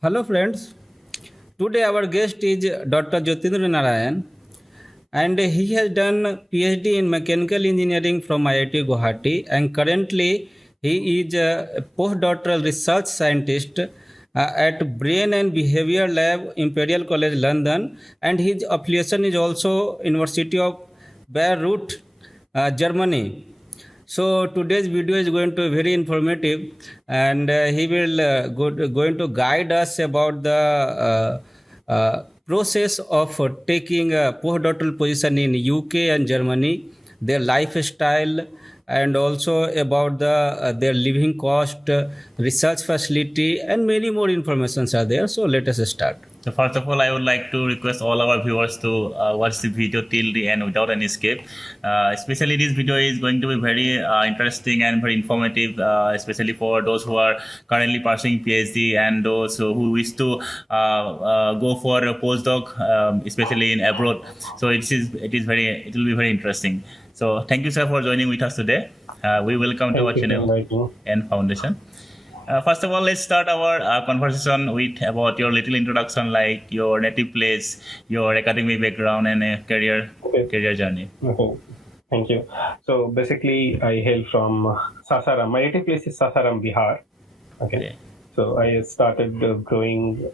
Hello friends. Today our guest is Dr. Jyotindra Narayan and he has done PhD in mechanical engineering from IIT Guwahati and currently he is a postdoctoral research scientist at Brain and Behaviour Lab, Imperial College London, and his affiliation is also University of Bayreuth, Germany. So today's video is going to be very informative, and he will going to guide us about the process of taking a postdoctoral position in UK and Germany, their lifestyle, and also about their living cost, research facility, and many more informations are there. So let us start. So first of all, I would like to request all our viewers to watch the video till the end without any skip. Especially this video is going to be very interesting and very informative, especially for those who are currently pursuing PhD and those who wish to go for a postdoc, especially in abroad. So it will be very interesting. So thank you, sir, for joining with us today. We welcome to our Thank you for channel inviting me. and foundation. First of all, let's start our conversation with about your little introduction, like your native place, your academic background, and a Okay. career journey. Okay. Thank you. So basically, I hail from Sasaram. My native place is Sasaram, Bihar. Okay. Okay. So I started growing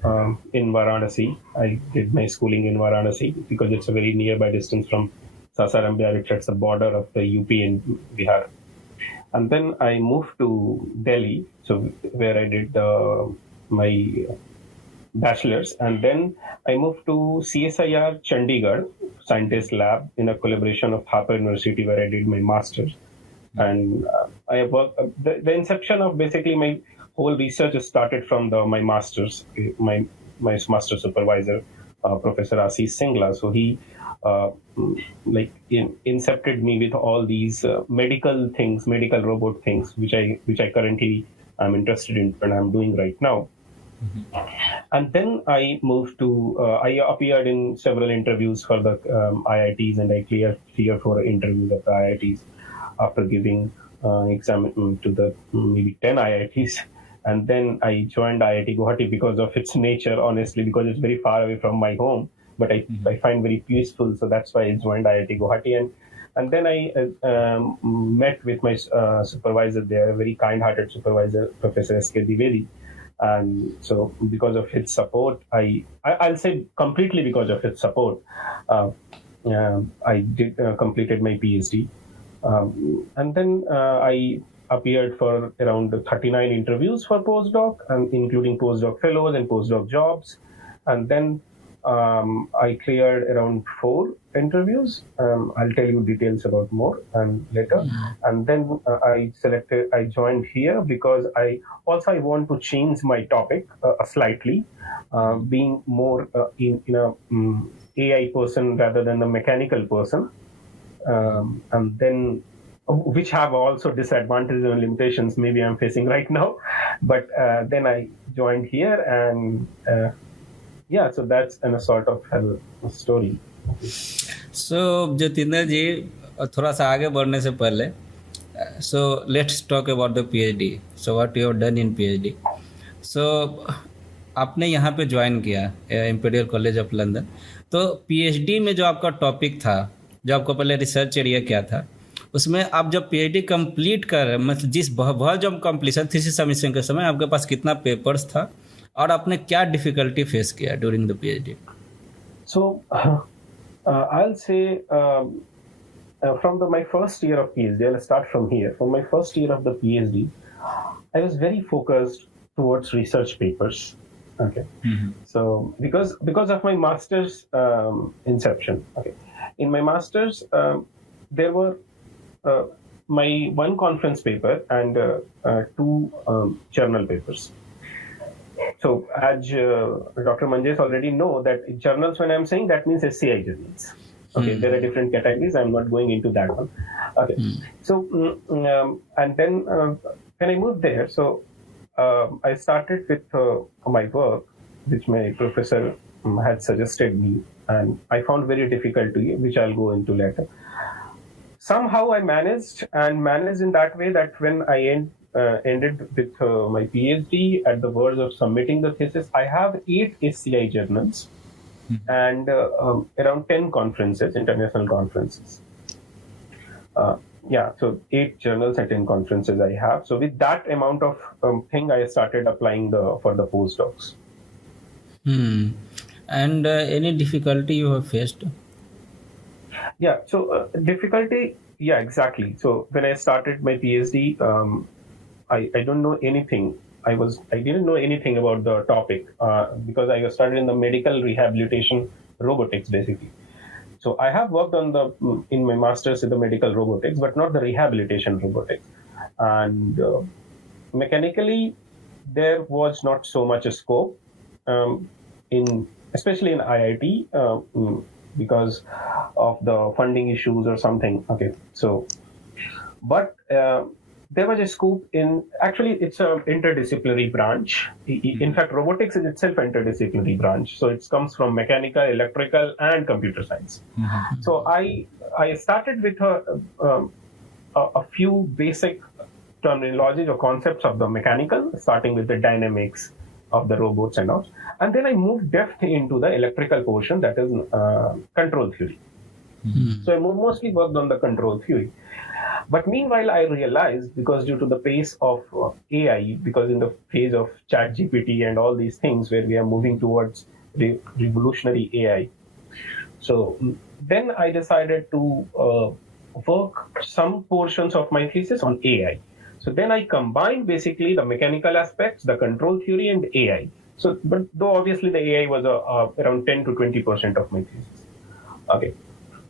in Varanasi. I did my schooling in Varanasi because it's a very nearby distance from Sasaram, Bihar. It's the border of the UP and Bihar. And then I moved to Delhi, so where I did my bachelor's, and then I moved to CSIR Chandigarh Scientist Lab in a collaboration of Harper University, where I did my master's. And I worked. The inception of basically my whole research started from my master's. My master supervisor, Professor Ashish Singla. So he incepted me with all these medical things, medical robot things, which I currently am interested in and I'm doing right now. And then I moved to, I appeared in several interviews for the IITs, and I cleared 3 or 4 interviews at the IITs after giving exam to the maybe 10 IITs. And then I joined IIT Guwahati because of its nature, honestly, because it's very far away from my home, but I find very peaceful. So that's why I joined IIT Guwahati. And then I met with my supervisor there, a very kind-hearted supervisor, Professor S.K. Dwivedi. And so because of his support, I'll say completely because of his support, I did completed my PhD. And then I appeared for around 39 interviews for postdoc, and including postdoc fellows and postdoc jobs. And then I cleared around 4 interviews. I'll tell you details about more and later. And then I joined here because I want to change my topic slightly, being more in a AI person rather than a mechanical person. And then which have also disadvantages and limitations maybe I'm facing right now. But then I joined here, and so that's a sort of a story. So Jyotinder ji, थोड़ा सा आगे बढ़ने से पहले, so let's talk about the PhD. So what you have done in PhD. So आपने यहाँ पे join किया इंपीरियल कॉलेज ऑफ लंदन. तो पीएचडी में जो आपका टॉपिक था, जो आपका पहले रिसर्च एरिया क्या था, उसमें आप जब पीएचडी कंप्लीट कर मतलब जिस बहुत जब कंप्लीशन थीसिस सबमिशन के समय आपके पास कितना पेपर्स था और आपने क्या डिफिकल्टी फेस किया during the PhD? So I'll say from my first year of PhD, I'll start from here. From my first year of the PhD, I was very focused towards research papers. Okay. So because of my master's inception, okay, in my master's there were my 1 conference paper and 2 journal papers. So as Dr. Manjesh already know that journals, when I'm saying, that means SCI journals. Okay, there are different categories. I'm not going into that one. Okay, so and then when I moved there, so I started with my work, which my professor had suggested me, and I found very difficult to, which I'll go into later. Somehow I managed in that way that when I ended with my PhD, at the verge of submitting the thesis. I have 8 SCI journals and around 10 conferences, international conferences. So 8 journals and 10 conferences I have. So with that amount of thing, I started applying for the postdocs. And any difficulty you have faced? Yeah, so difficulty, yeah, exactly. So when I started my PhD, I don't know anything. I didn't know anything about the topic because I started in the medical rehabilitation robotics, basically. So I have worked in my master's in the medical robotics, but not the rehabilitation robotics. And mechanically, there was not so much a scope especially in IIT because of the funding issues or something. Okay, so but there was a scope actually it's an interdisciplinary branch. In fact, robotics is itself an interdisciplinary branch. So it comes from mechanical, electrical, and computer science. So I started with a few basic terminologies or concepts of the mechanical, starting with the dynamics of the robots and all. And then I moved depth into the electrical portion, that is control theory. So I mostly worked on the control theory. But meanwhile, I realized, because due to the pace of AI, because in the phase of ChatGPT and all these things where we are moving towards revolutionary AI, so then I decided to work some portions of my thesis on AI. So then I combined basically the mechanical aspects, the control theory, and AI. So, but though obviously the AI was around 10 to 20% of my thesis. Okay.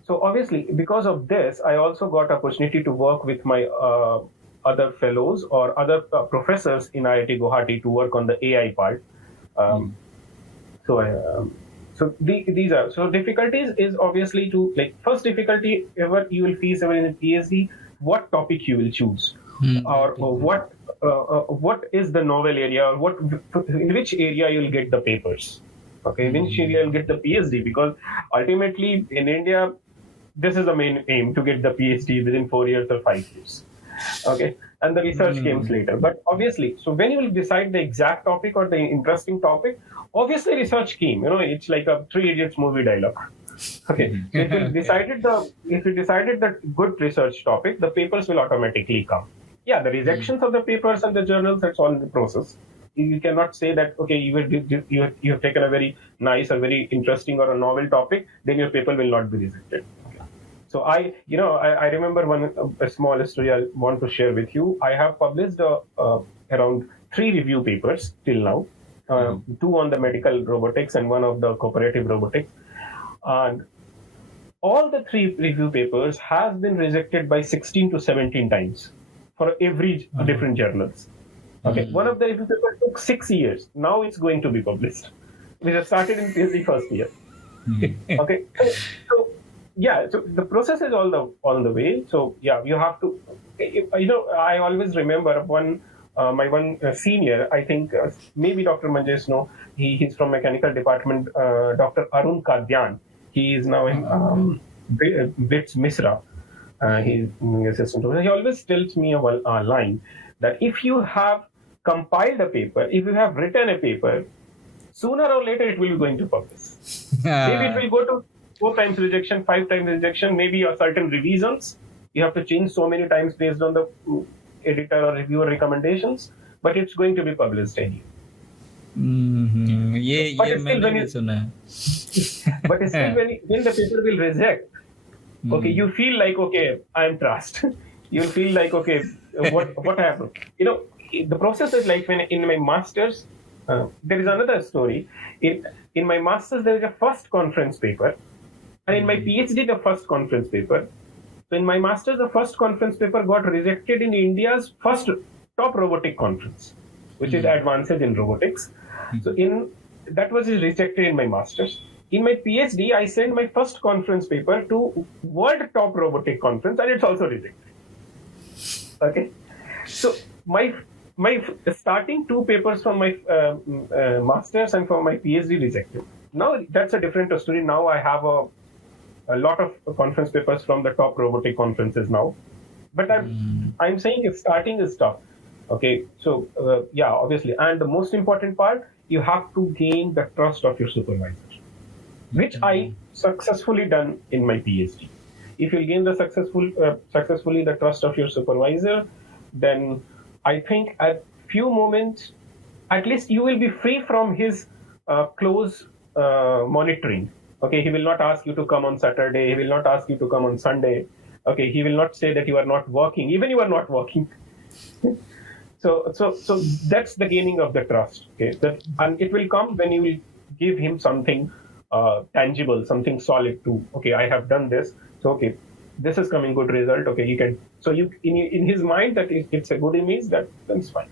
So obviously, because of this, I also got opportunity to work with my other fellows or other professors in IIT Guwahati to work on the AI part. These are difficulties is obviously first difficulty ever you will face ever in a PhD, what topic you will choose, or what is the novel area, or in which area you will get the papers. Okay, in which area you'll get the PhD, because ultimately in India, this is the main aim, to get the PhD within 4 years or 5 years. Okay, and the research comes later. But obviously, so when you will decide the exact topic or the interesting topic, obviously research came. It's like a Three Idiots movie dialogue. Okay, if you decided the good research topic, the papers will automatically come. Yeah, the rejections of the papers and the journals, that's all in the process. You cannot say that, okay, you have taken a very nice or very interesting or a novel topic, then your paper will not be rejected. So I remember a small story I want to share with you. I have published around 3 review papers till now, 2 on the medical robotics and 1 of the cooperative robotics. And all the 3 review papers has been rejected by 16 to 17 times for every different journals. Okay, one of the review papers took 6 years. Now it's going to be published. We have started in PhD first year. Okay, so the process is all the way. So yeah, you have to. I always remember my one senior. I think maybe Dr. Manjesh know. He's from mechanical department. Dr. Arun Kadyan. He is now in Blitz Misra. He's assistant professor. He always tells me a line that if you have compiled a paper, if you have written a paper, sooner or later it will be going to publish. Maybe it will go to 4 times rejection, 5 times rejection, maybe a certain revisions. You have to change so many times based on the editor or reviewer recommendations, but it's going to be published anyway. But still when the paper will reject, okay, you feel like, okay, I'm trust. You feel like, okay, what happened? The process is like when in my master's, there is another story. In my master's, there is a first conference paper, and in my PhD, the first conference paper. So in my master's, the first conference paper got rejected in India's first top robotic conference, which is Advances in Robotics. So that was rejected in my master's. In my PhD, I sent my first conference paper to World Top Robotic Conference, and it's also rejected. Okay, so my starting 2 papers from my master's and from my PhD rejected. Now that's a different story. Now I have a lot of conference papers from the top robotic conferences now. But I'm saying if starting is tough. Okay, so obviously, and the most important part, you have to gain the trust of your supervisor, which I successfully done in my PhD. If you gain the successfully the trust of your supervisor, then I think at few moments, at least you will be free from his close monitoring. Okay, he will not ask you to come on Saturday. He will not ask you to come on Sunday. Okay, he will not say that you are not working, even you are not working. So that's the gaining of the trust. Okay, and it will come when you will give him something tangible, something solid to. Okay, I have done this. So okay, this is coming good result. Okay, you can. So you in his mind that it's a good image. That's fine.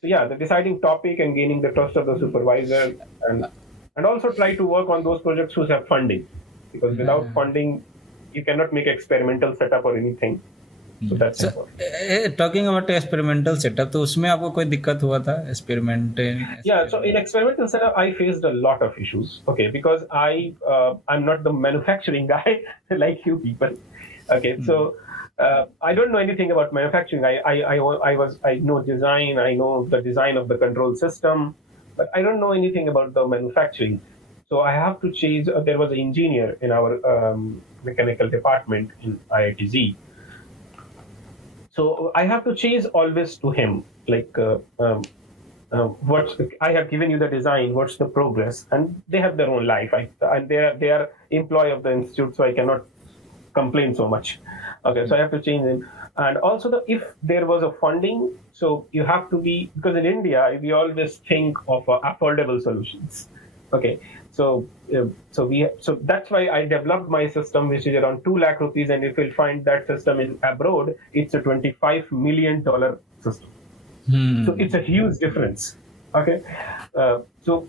So yeah, the deciding topic and gaining the trust of the supervisor, and also try to work on those projects who have funding, because without funding, you cannot make experimental setup or anything. So that's important. Talking about experimental setup, तो उसमें आपको कोई दिक्कत हुआ था experiment? Yeah, so in experimental setup, I faced a lot of issues. Okay, because I'm not the manufacturing guy like you people. Okay, so I don't know anything about manufacturing. I know design. I know the design of the control system, but I don't know anything about the manufacturing. So I have to chase. There was an engineer in our mechanical department in IIT. So I have to chase always to him, like I have given you the design, what's the progress, and they have their own life. And they are employee of the institute, so I cannot complain so much. Okay, so I have to change them. And also, if there was a funding, so you have to be, because in India we always think of affordable solutions. Okay, so that's why I developed my system, which is around 2 lakh rupees, and if you'll find that system is abroad, it's a $25 million system. So it's a huge difference. Okay, so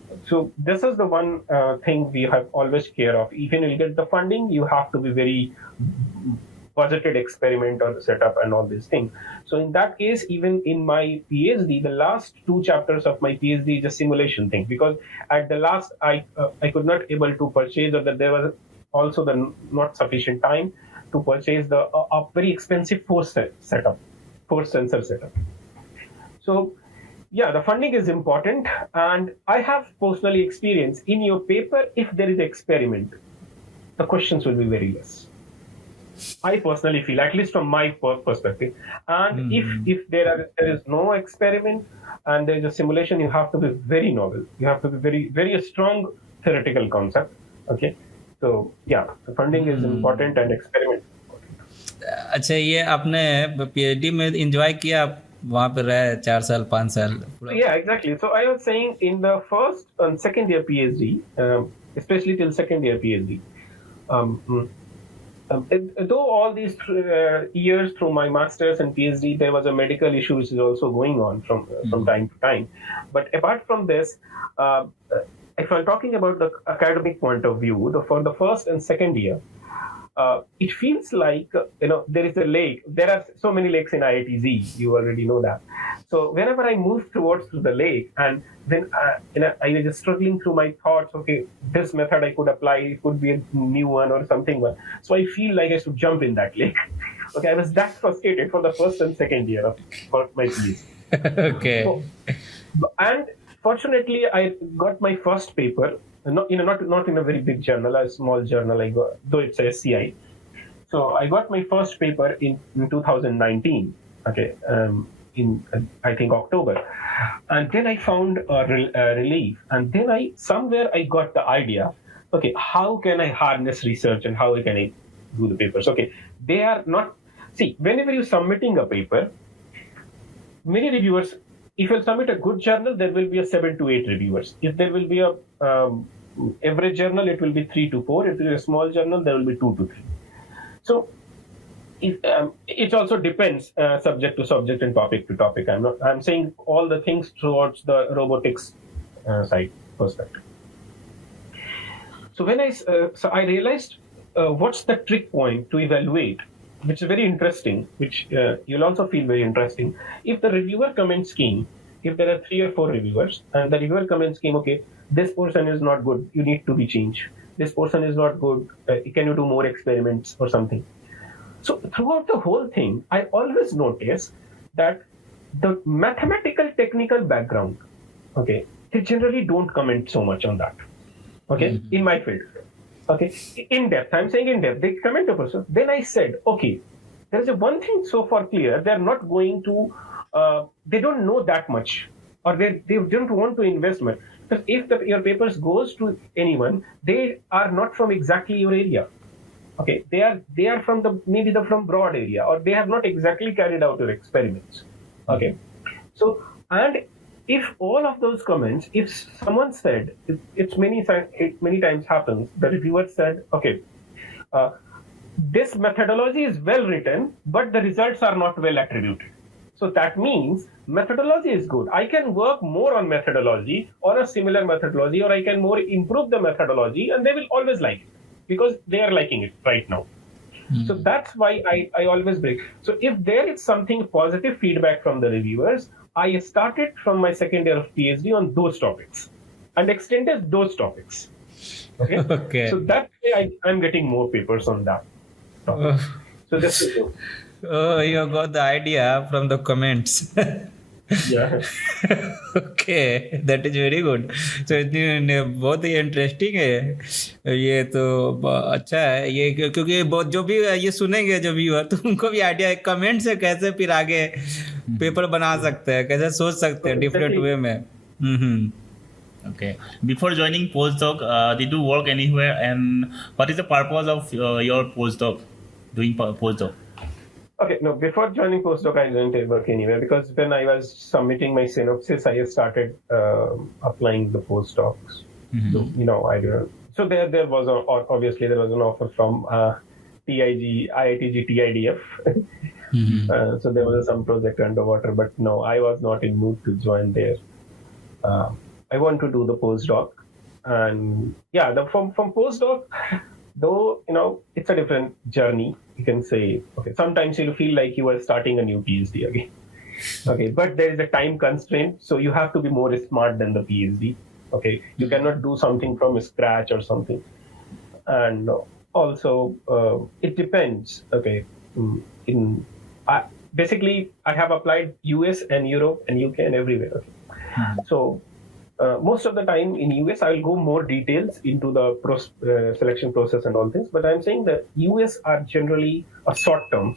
this is the one thing we have always care of. Even you get the funding, you have to be very budgeted experiment or setup and all these things. So in that case, even in my PhD, the last 2 chapters of my PhD is a simulation thing, because at the last I could not able to purchase, or that there was also the not sufficient time to purchase the a very expensive force sensor setup. So yeah, the funding is important, and I have personally experienced in your paper, if there is experiment, the questions will be very less. I personally feel, at least from my perspective. And if there is no experiment and there is a simulation, you have to be very novel. You have to be very, very strong theoretical concept. Okay, so yeah, the funding is important and experiment is important. अच्छा, ये आपने PhD में enjoy किया, आप वहाँ पे रहे 4 साल 5 साल? Yeah, exactly. So I was saying, in the first and second year PhD, especially till second year PhD, though all these years through my master's and PhD, there was a medical issue which is also going on from time to time. But apart from this, if I'm talking about the academic point of view, for the first and second year, it feels like there is a lake. There are so many lakes in IITZ. You already know that. So whenever I move towards the lake, and then I was just struggling through my thoughts. Okay, this method I could apply. It could be a new one or something. So I feel like I should jump in that lake. Okay, I was that frustrated for the first and second year for my PhD. Okay. So, and fortunately, I got my first paper. Not in a very big journal, a small journal. I got, though it's a SCI. So I got my first paper in 2019. Okay, in I think October, and then I found a relief, and then I got the idea. Okay, how can I harness research, and how can I do the papers? Okay, they are not. See, whenever you're submitting a paper, many reviewers. If you submit a good journal, there will be a 7 to 8 reviewers. If there will be a average journal, it will be 3 to 4. If it is a small journal, there will be 2 to 3. So it also depends subject to subject and topic to topic. I'm saying all the things towards the robotics side perspective. So when I realized what's the trick point to evaluate, which is very interesting, which you'll also feel very interesting. If the reviewer comment scheme, if there are 3 or 4 reviewers, and the reviewer comment scheme, okay, this portion is not good, you need to be changed. This portion is not good, can you do more experiments or something? So throughout the whole thing, I always notice that the mathematical technical background, okay, they generally don't comment so much on that. Okay, in my field. Okay, in depth. I'm saying in depth. They comment a person. Then I said, okay, there's one thing so far clear. They're not going to. They don't know that much, or they don't want to invest much. Because if your papers goes to anyone, they are not from exactly your area. Okay, they are from from broad area, or they have not exactly carried out your experiments. Okay, so and if all of those comments, if someone said, it many times happens, the reviewer said, okay, this methodology is well written, but the results are not well attributed. So that means methodology is good. I can work more on methodology or a similar methodology, or I can more improve the methodology, and they will always like it because they are liking it right now. So that's why I always break. So if there is something positive feedback from the reviewers, I started from my second year of PhD on those topics and extended those topics. Okay. Okay. So that way I'm getting more papers on that topic. So this is good. Oh, you got the idea from the comments. Yeah. Okay that is very good तो इतनी बहुत ही interesting है ये तो अच्छा है ये क्योंकि बहुत जो भी ये सुनेंगे जो व्यूअर तो उनको भी आइडिया है कमेंट से कैसे फिर आगे पेपर बना सकते हैं कैसे सोच सकते हैं डिफरेंट वे में Okay. Before joining postdoc, did you work anywhere, and what is the purpose of your postdoc? Doing postdoc? Okay, no, before joining postdoc, I didn't work anywhere because when I was submitting my synopsis, I started applying the postdocs. So, I didn't. So there was obviously there was an offer from IIT TIDF. So there was some project underwater, but no, I was not in mood to join there. I want to do the postdoc, and from postdoc, though it's a different journey. You can say, okay, sometimes you'll feel like you are starting a new PhD again. Okay, but there is a time constraint, so you have to be more smart than the PhD. Okay, you cannot do something from scratch or something, and also it depends. Okay, basically I have applied US and Europe and UK and everywhere. Okay. So. Most of the time in US, I will go more details into the selection process and all this. But I'm saying that US are generally a short-term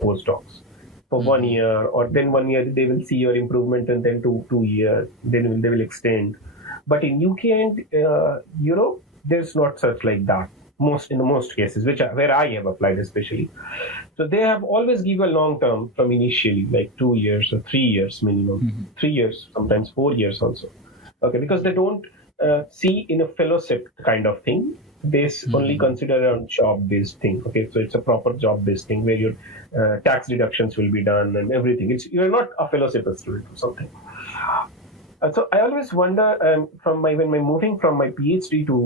postdocs for 1 year, or then 1 year they will see your improvement, and then 2 years, then they will extend. But in UK and Europe, there's not such like that. In most cases, where I have applied especially. So they have always given a long term from initially, like 2 years or 3 years minimum, 3 years, sometimes 4 years also. Okay, because they don't see in a fellowship kind of thing. They only consider a job-based thing. Okay, so it's a proper job-based thing where your tax deductions will be done and everything. You're not a fellowship student or something. So I always wonder when I'm moving from my PhD to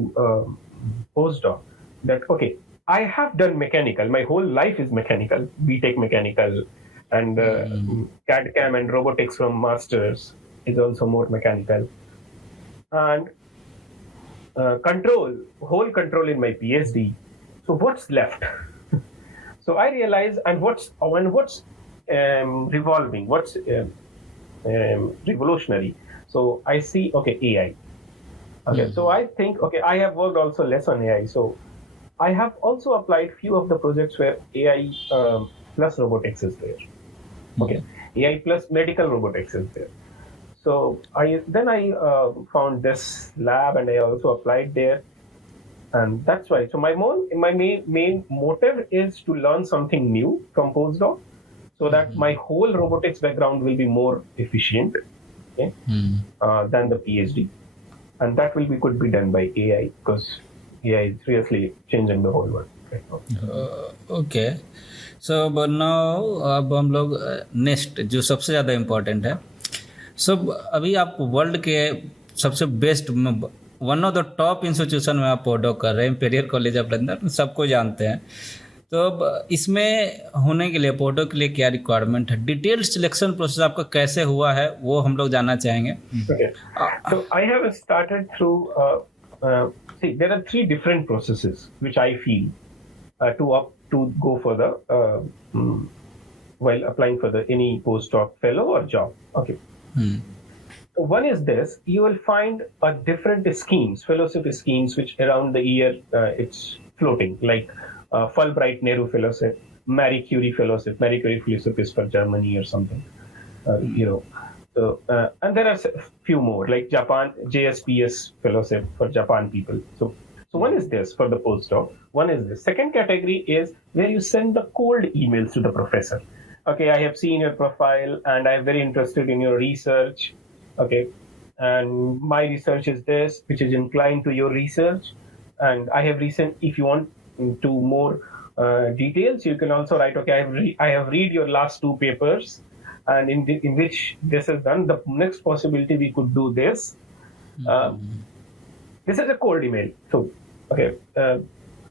postdoc, that okay, I have done mechanical. My whole life is mechanical, BTech mechanical, and CAD/CAM and robotics from masters is also more mechanical. And whole control in my PhD. So what's left? So I realize, and what's revolving, what's revolutionary. So I see, okay, AI. Okay, so I think, okay, I have worked also less on AI. So I have also applied few of the projects where AI plus robotics is there. Okay, AI plus medical robotics is there. So I found this lab, and I also applied there, and that's why. So my main motive is to learn something new from postdoc, so that my whole robotics background will be more efficient, okay, than the PhD, and that could be done by AI, because AI is seriously changing the whole world right now. Okay, so but now अब हम लोग next जो सबसे ज़्यादा important है सब अभी आप वर्ल्ड के सबसे best one of the top institution में आप पोस्टडॉक कर रहे हैं इंपीरियल कॉलेज ऑफ लंदन सबको जानते हैं तो अब इसमें होने के लिए पोस्टडॉक के लिए क्या रिक्वायरमेंट है डिटेल्ड सिलेक्शन प्रोसेस आपका कैसे हुआ है वो हम लोग जानना चाहेंगे So I have started through see there are 3 different processes which I feel to go for the while applying for any postdoc fellow or job. Okay. So one is this: you will find a different schemes, fellowship schemes, which around the year it's floating, like Fulbright Nehru Fellowship, Marie Curie Fellowship. Marie Curie Fellowship is for Germany or something, So, and there are a few more, like Japan JSPS Fellowship for Japan people. So one is this for the postdoc. One is this. Second category is where you send the cold emails to the professor. Okay, I have seen your profile and I'm very interested in your research. Okay, and my research is this, which is inclined to your research. And I have if you want to more details, you can also write, okay, I have read your last 2 papers, and in which this is done. The next possibility we could do this. This is a cold email. So, okay.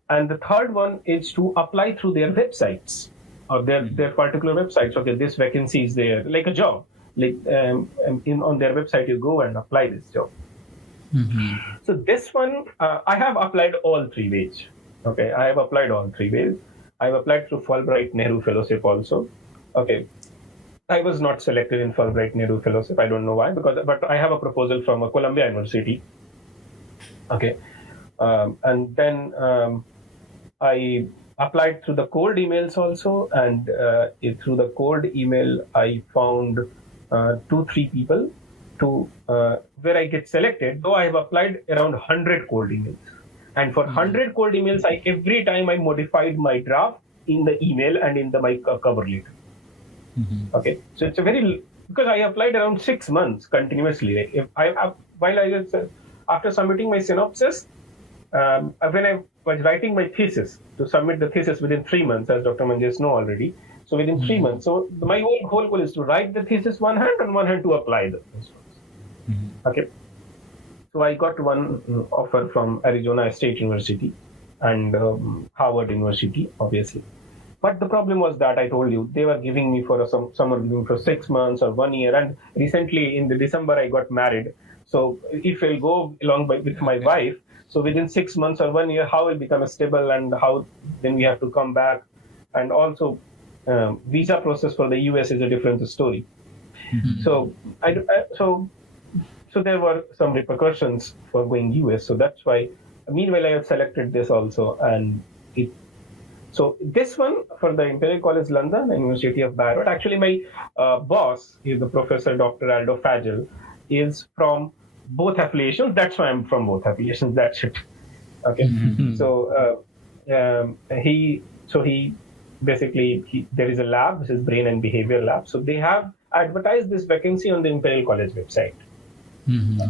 And the third one is to apply through their websites or their particular websites. Okay, this vacancy is there, like a job. Like on their website, you go and apply this job. So this one, I have applied all 3 ways. Okay, I have applied all 3 ways. I have applied through Fulbright Nehru Fellowship also. Okay, I was not selected in Fulbright Nehru Fellowship. I don't know why, but I have a proposal from Columbia University. Okay, and then I applied through the cold emails also, and through the cold email I found 2-3 people to where I get selected. Though I have applied around 100 cold emails, and for 100 cold emails, every time I modified my draft in the email and in my cover letter. Okay, so it's because I applied around 6 months continuously. After submitting my synopsis, when I was writing my thesis, to submit the thesis within 3 months, as Dr. Manjesh know already. So within 3 months. So my whole goal is to write the thesis one hand and one hand to apply the thesis. Okay. So I got one offer from Arizona State University and Harvard University, obviously. But the problem was that I told you, they were giving me for some were giving for 6 months or 1 year. And recently in the December, I got married. So if I'll go along with my wife, so within 6 months or 1 year, how will become stable and how then we have to come back. And also visa process for the US is a different story. So so there were some repercussions for going US. So that's why, meanwhile, I have selected this also. And so this one for the Imperial College London and University of Bayreuth, actually my boss is the Professor Dr. Aldo Fagel, is from both affiliations. That's why I'm from both affiliations. That's it. Okay. So he basically, there is a lab, this is Brain and Behaviour Lab. So they have advertised this vacancy on the Imperial College website.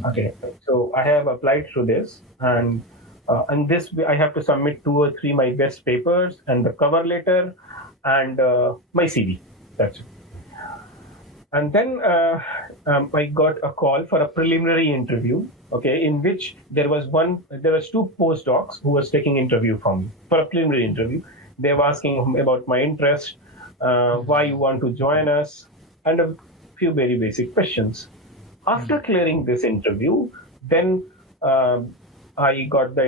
Okay. So I have applied through this, and this I have to submit 2 or 3 my best papers and the cover letter and my CV. That's it. And then I got a call for a preliminary interview. Okay, in which there was 2 postdocs who was taking interview from me for a preliminary interview. They were asking about my interest, why you want to join us, and a few very basic questions. After clearing this interview, then I got the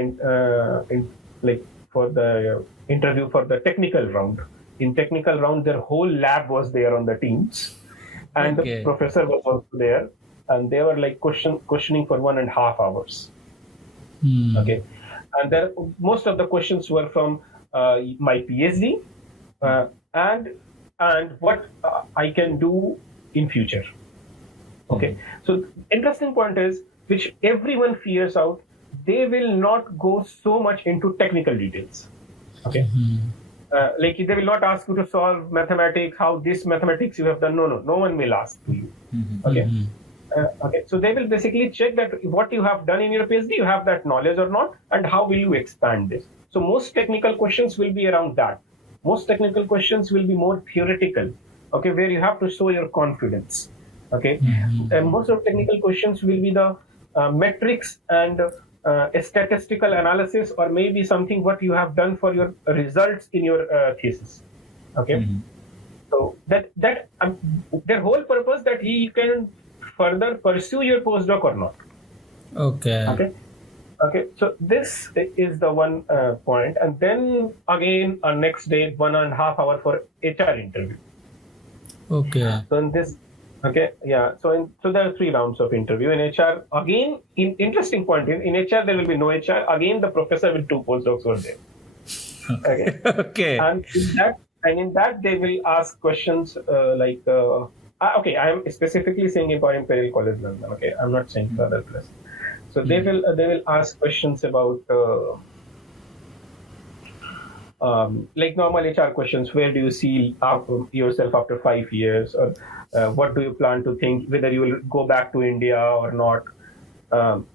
for the interview for the technical round. In technical round, their whole lab was there on the Teams, and the professor was also there, and they were like questioning for 1.5 hours. Okay, and most of the questions were from my PhD and what I can do in future. Okay, so interesting point is, which everyone fears out, they will not go so much into technical details. Okay, like they will not ask you to solve mathematics, how this mathematics you have done. No one will ask to you. Okay. Okay, so they will basically check that what you have done in your PhD, you have that knowledge or not, and how will you expand this. So most technical questions will be around that. Most technical questions will be more theoretical, okay, where you have to show your confidence. Okay, and most of technical questions will be the metrics and a statistical analysis, or maybe something what you have done for your results in your thesis. Okay, so that their whole purpose that he can further pursue your postdoc or not. Okay, so this is the one point. And then again, next day, 1.5 hour for HR interview. Okay. So in this, okay, yeah. So there are 3 rounds of interview in HR. Again, interesting point in HR there will be no HR. Again, the professor with 2 postdocs were there. Okay, Okay. and in that they will ask questions okay, I am specifically saying about Imperial College London. Okay, I'm not saying for other place. So they will ask questions about like normal HR questions. Where do you see yourself after 5 years, or what do you plan to think? Whether you will go back to India or not. Um,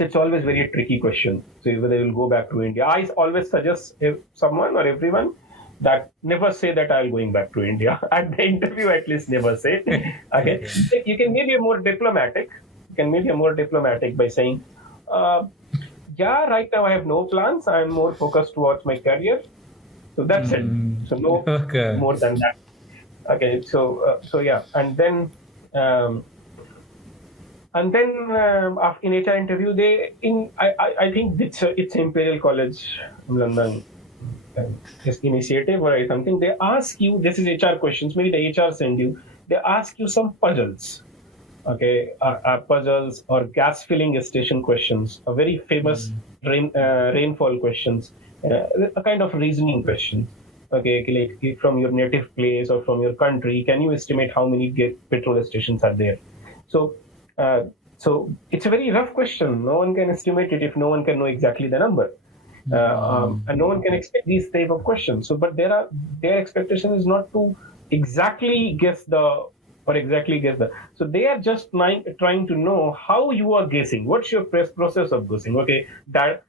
it's always very tricky question. So whether you'll go back to India, I always suggest someone or everyone that never say that I'll going back to India at the interview. At least never say. Okay, you can maybe be more diplomatic. You can maybe be more diplomatic by saying, "Yeah, right now I have no plans. I'm more focused towards my career." So that's it. So no Okay. more than that. Okay, so yeah, and then. In HR interview, I think it's Imperial College London initiative or something. They ask you, this is HR questions. Maybe the HR send you. They ask you some puzzles, okay, puzzles or gas filling station questions. A very famous rainfall questions. A kind of reasoning question. Okay, like from your native place or from your country, can you estimate how many petrol stations are there? So, it's a very rough question. No one can estimate it if no one can know exactly the number, and no one can expect these type of questions. So, but their expectation is not to exactly guess the. So they are just trying to know how you are guessing. What's your process of guessing? Okay, that.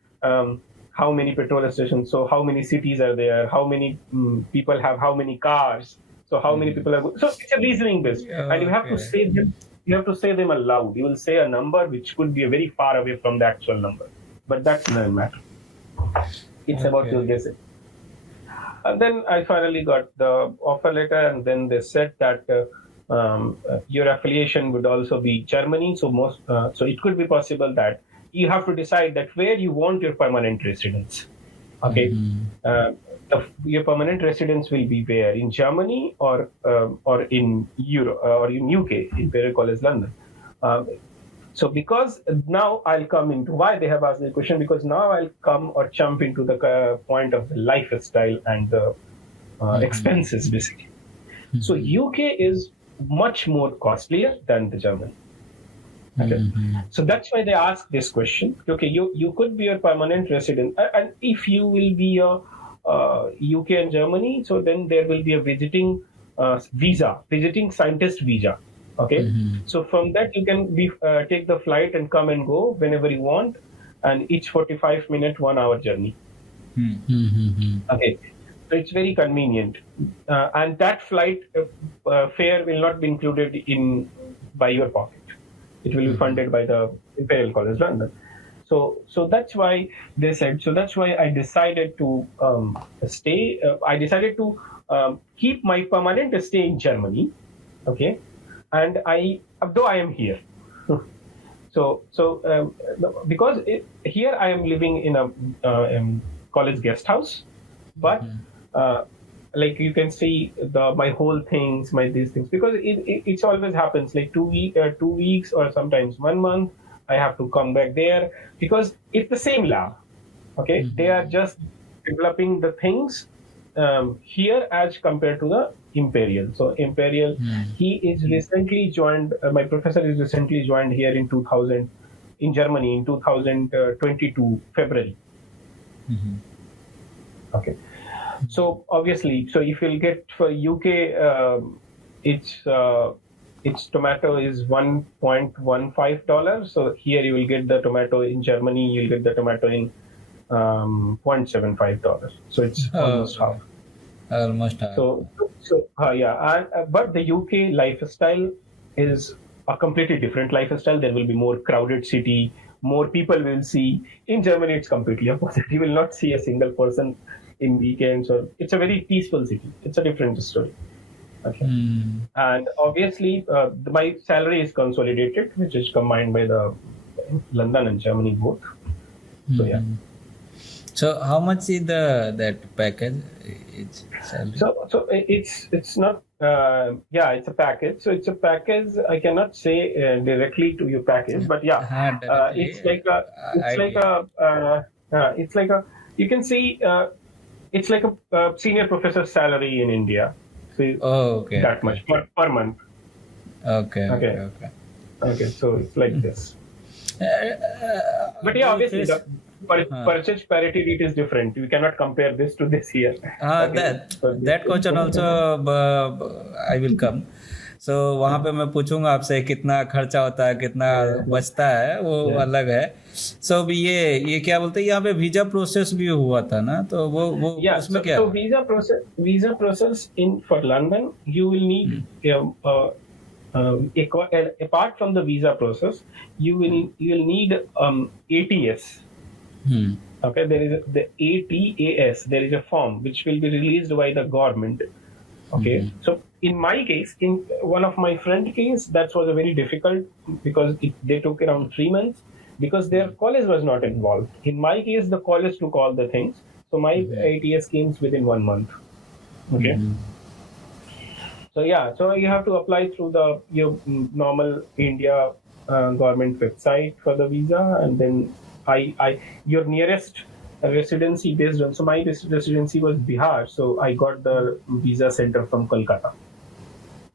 How many petrol stations? So how many cities are there? How many people have how many cars? So how many people are? So it's a reasoning based, and you have to say them. You have to say them aloud. You will say a number which could be very far away from the actual number, but that doesn't matter. It's about your guessing. And then I finally got the offer letter, and then they said that your affiliation would also be Germany. So it could be possible that you have to decide that where you want your permanent residence. Okay, your permanent residence will be where, in Germany or in Europe or in UK, Imperial College London. So because now I'll come into why they have asked the question, because now I'll come or jump into the point of the lifestyle and the expenses basically. So UK is much more costlier than the Germany. Okay. So that's why they ask this question. Okay, you could be a permanent resident, and if you will be a UK and Germany, so then there will be a visiting visiting scientist visa. Okay, so from that you can take the flight and come and go whenever you want, and each 45 minute 1 hour journey. Okay, so it's very convenient, and that flight fare will not be included by your pocket. It will be funded by the Imperial College London. So that's why they said. So that's why I decided to stay. I decided to keep my permanent stay in Germany. Okay, and though I am here. Because here I am living in a college guest house, but like you can see my whole things, these things, because it always happens like 2 weeks or sometimes 1 month. I have to come back there because it's the same lab. Okay, they are just developing the things here as compared to the Imperial. So Imperial, he is recently joined. My professor is recently joined here in Germany in 2022 February. Okay. So obviously, if you'll get for UK, its tomato is $1.15. So here you will get the tomato. In Germany, you'll get the tomato in $0.75. So it's almost half. Almost half. But the UK lifestyle is a completely different lifestyle. There will be more crowded city, more people will see. In Germany, it's completely opposite. You will not see a single person in weekends, or it's a very peaceful city. It's a different story. Okay, and obviously my salary is consolidated, which is combined by the London and Germany both. So yeah. So how much is that package? It's salary? So it's not Yeah, it's a package. So it's a package. I cannot say directly to your package, but yeah, Directly, it's like a, it's like idea. a, it's like a. You can see, it's like a senior professor's salary in India. So Oh, okay, that okay, much per month. okay, okay, Okay, okay. okay. So it's like this. But Do yeah, you obviously face? the purchase parity rate is different. We cannot compare this to this here. Okay, that so that question also I will come. So वहाँ पे मैं पूछूंगा आपसे कितना खर्चा होता है, कितना बचता है, वो yeah. अलग है. सो अभी ये क्या बोलते हैं, यहाँ पे वीजा प्रोसेस भी हुआ था ना, तो वो Yeah, उसमें so क्या so है? visa process in for London, you will need apart from the visa process, you will need ATS. Hmm. Okay, there is the ATAS. There is a form which will be released by the government. Okay, so in my case, in one of my friend case, that was a very difficult because they took around 3 months because their college was not involved. In my case, the college took all the things. So my ATS came within 1 month. Okay. So yeah, so you have to apply through your normal India government website for the visa, and then your nearest residency based on. So my residency was Bihar, so I got the visa center from Kolkata,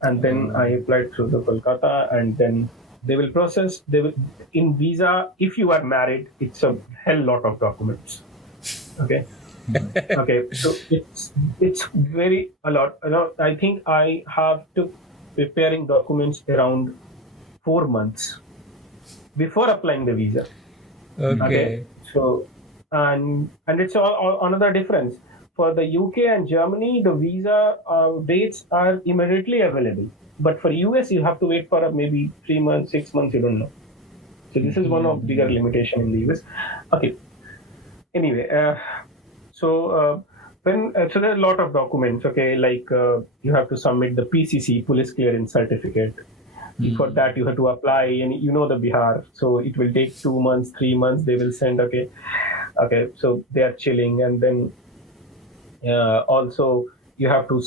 and then I applied through the Kolkata, and then they will process. They will in visa. If you are married, it's a hell lot of documents. Okay. Okay, so it's very a lot. I think I have to preparing documents around 4 months before applying the visa. Okay. So and it's all another difference for the UK and Germany. The visa dates are immediately available, but for US you have to wait for maybe 3 months, 6 months. You don't know. So this is one of bigger limitation in the US. Okay. Anyway. So so there are a lot of documents. Okay, like you have to submit the PCC, police clearance certificate. For that you have to apply, and the Bihar. So it will take 2 months, 3 months. They will send. Okay. So they are chilling, and then also you have to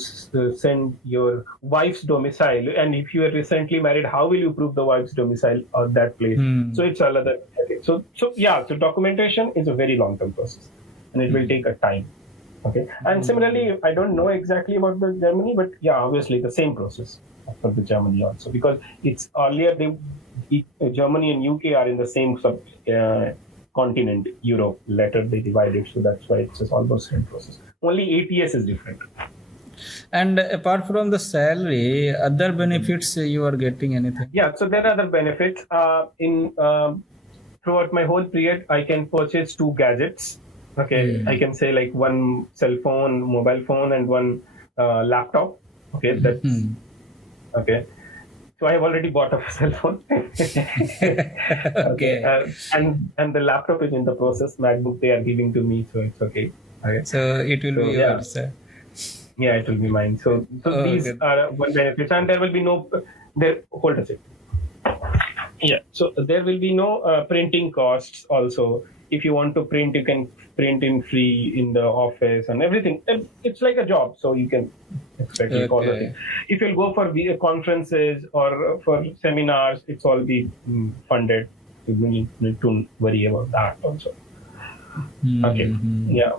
send your wife's domicile. And if you are recently married, how will you prove the wife's domicile or that place? So it's another. Okay. So yeah. So documentation is a very long-term process, and it will take a time. Okay. And similarly, I don't know exactly about the Germany, but yeah, obviously the same process for the Germany also, because it's earlier Germany and UK are in the same continent, Europe. Later they divided, so that's why it's just almost same process. Only ATS is different. And apart from the salary, other benefits you are getting anything? Yeah, so there are other benefits. Throughout my whole period, I can purchase 2 gadgets. Okay, I can say like one cell phone, mobile phone, and one laptop. Okay, that's okay. So I have already bought a cell phone. Okay, and the laptop is in the process. MacBook they are giving to me, so it's okay. Okay. So it will be yours. Yeah, it will be mine. So these are one benefits, and there will be no hold a second. Yeah, so there will be no printing costs also. If you want to print, you can print in free in the office and everything. It's like a job, so you can expect all the things. If you'll go for conferences or for seminars, it's all be funded. You need to worry about that also. Okay, yeah.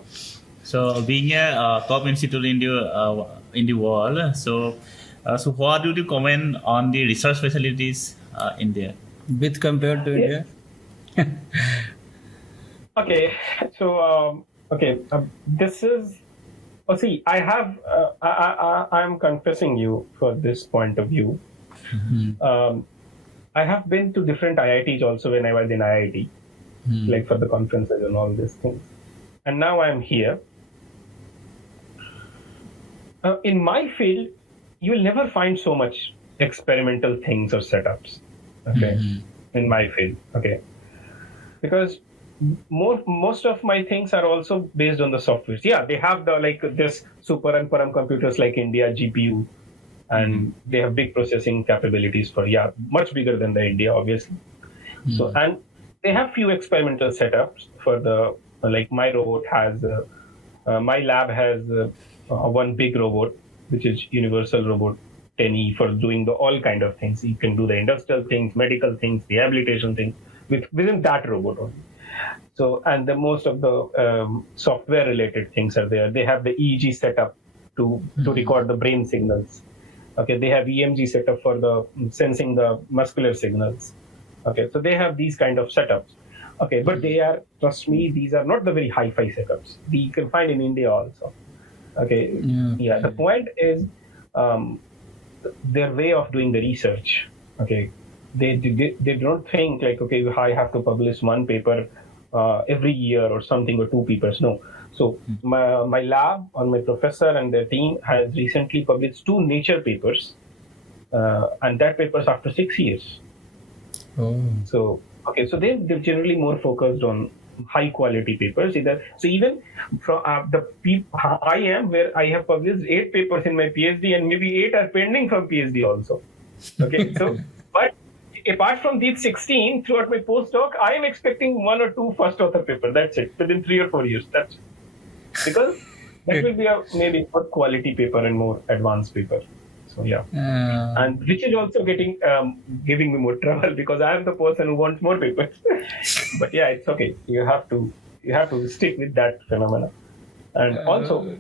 So being a top institute in the world, so what do you comment on the research facilities in there? With compared to India? Okay, so this is. See, I have. I am confessing you for this point of view. I have been to different IITs also when I was in IIT, like for the conferences and all these things, and now I am here. In my field, you will never find so much experimental things or setups. Okay, in my field. Okay, because most of my things are also based on the software. Yeah, they have this super and param computers like India GPU, and they have big processing capabilities for much bigger than the India obviously. So and they have few experimental setups for the like my robot has my lab has one big robot which is Universal Robot 10E for doing all kind of things. You can do the industrial things, medical things, rehabilitation things within that robot only. So, and the most of the software related things are there. They have the EEG setup to record the brain signals. Okay, they have EMG setup for the sensing the muscular signals. Okay, so they have these kind of setups. Okay, but they are, trust me, these are not the very hi-fi setups. You can find in India also. Okay, yeah. The point is their way of doing the research. Okay, they don't think like, okay, I have to publish one paper every year or something, or two papers. No. So my lab or my professor and their team has recently published 2 Nature papers, and that papers after 6 years. Oh. So okay, so they're generally more focused on high quality papers. So even from I am where I have published 8 papers in my PhD, and maybe 8 are pending from PhD also. Okay, so but apart from these 16, throughout my postdoc, I am expecting 1 or 2 first author papers. That's it, within 3 or 4 years. That's it. Because that will be a maybe more quality paper and more advanced paper. So yeah, and which is also giving me more trouble because I am the person who wants more papers. But yeah, it's okay. You have to stick with that phenomena, and also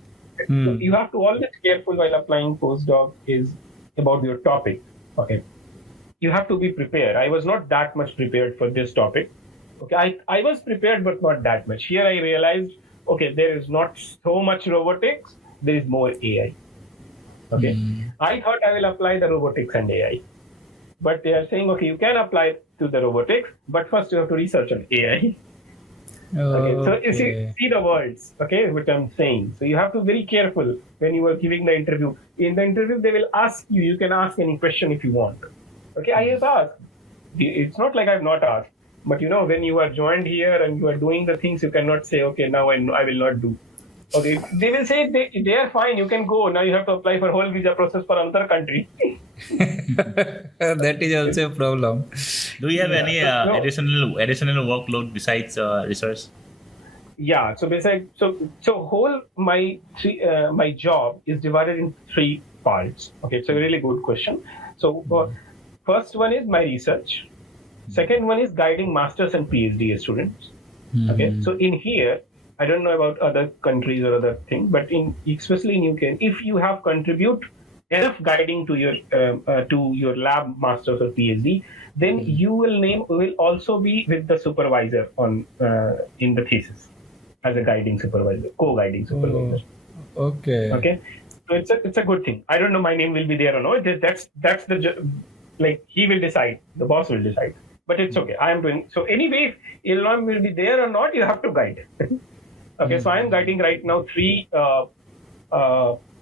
you have to always be careful while applying postdoc is about your topic. Okay, you have to be prepared. I was not that much prepared for this topic. Okay, I was prepared, but not that much. Here I realized, okay, there is not so much robotics. There is more AI. Okay, I thought I will apply the robotics and AI, but they are saying, okay, you can apply to the robotics, but first you have to research on AI. Okay, so you see the words, okay, which I'm saying. So you have to be very careful when you are giving the interview. In the interview, they will ask you. You can ask any question if you want. Okay, I have asked. It's not like I've not asked, but when you are joined here and you are doing the things, you cannot say, okay, now I will not do. Okay, they will say they are fine. You can go now. You have to apply for whole visa process for another country. That is also a problem. Do you have any additional workload besides research? Yeah. So besides, so whole my job is divided in 3 parts. Okay, it's a really good question. So first one is my research. Second one is guiding masters and PhD students. Okay, so in here, I don't know about other countries or other things, but especially in UK, if you have contribute enough guiding to your lab masters or PhD, then you will also be with the supervisor on in the thesis as a guiding supervisor, co-guiding supervisor. Okay. Okay, so it's a good thing. I don't know my name will be there or not. That's the like he will decide. The boss will decide. But it's okay. I am doing so anyway. If Ilham will be there or not, you have to guide. Okay, so I am guiding right now 3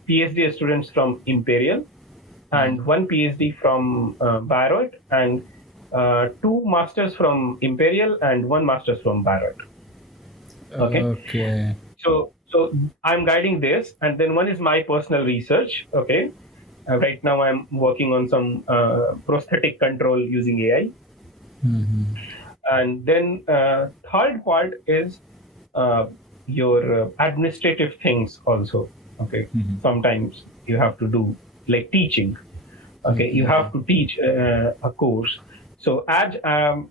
PhD students from Imperial, and 1 PhD from Bayreuth, and 2 masters from Imperial and 1 masters from Bayreuth. Okay. So I'm guiding this, and then one is my personal research. Okay, right now I'm working on some prosthetic control using AI, and then third part is your administrative things also. Okay, sometimes you have to do like teaching. Okay, you have to teach a course. So as I'm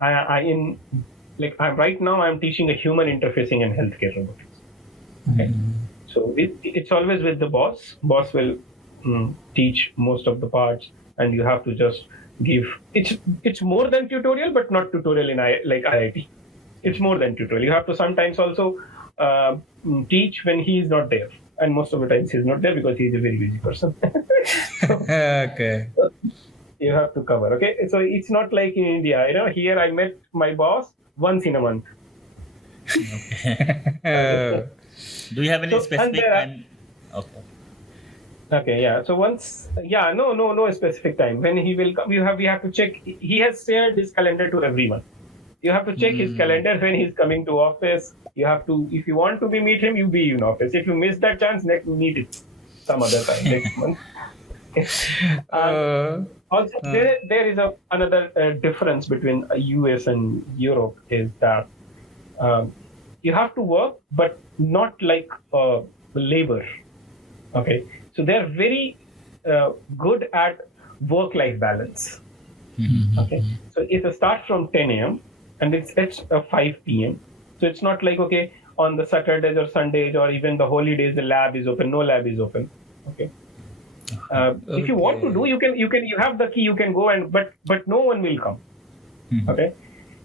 right now I'm teaching a human interfacing and healthcare robotics. Okay, so it's always with the boss. Boss will teach most of the parts, and you have to just give. It's more than tutorial, but not tutorial in like IIT. It's more than tutorial. You have to sometimes also teach when he is not there, and most of the times he's not there because he's a very busy person. Okay. You have to cover. Okay, so it's not like in India. Here I met my boss once in a month. Do you have any specific time? Okay. Okay, yeah. So no specific time when he will come. We have to check. He has shared his calendar to everyone. You have to check his calendar when he's coming to office. You have to, if you want to meet him, you be in office. If you miss that chance, meet it some other time next month. Also, there is another difference between US and Europe is that you have to work, but not like labor. Okay, So they're very good at work-life balance. Okay, so it starts from 10 a.m. and it's 5 p.m. So it's not like, okay, on the Saturdays or Sundays or even the holidays the lab is open. No lab is open. Okay. If you want to do, you have the key. You can go but no one will come. Okay,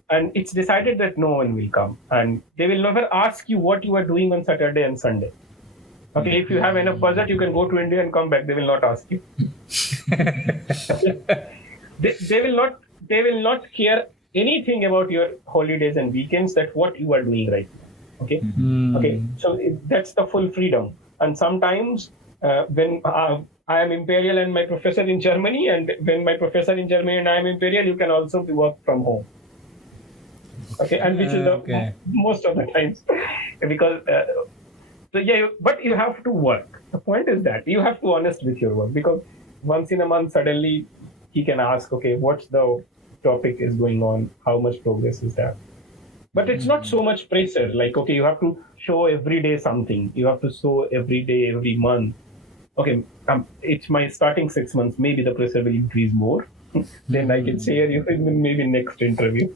and it's decided that no one will come, and they will never ask you what you are doing on Saturday and Sunday. Okay, if you have enough budget, you can go to India and come back. They will not ask you. They will not care anything about your holidays and weekends. That what you are doing right now. Okay. Okay. So that's the full freedom. And sometimes when I am Imperial and my professor in Germany, and when my professor in Germany and I am Imperial, you can also work from home. Okay, and which is the most of the times because so yeah, but you have to work. The point is that you have to be honest with your work, because once in a month suddenly he can ask, okay, what's the topic is going on, how much progress is there. But it's not so much pressure. Like, okay, you have to show every day something. You have to show every day, every month. Okay, it's my starting 6 months. Maybe the pressure will increase more. Then I can share you in maybe next interview.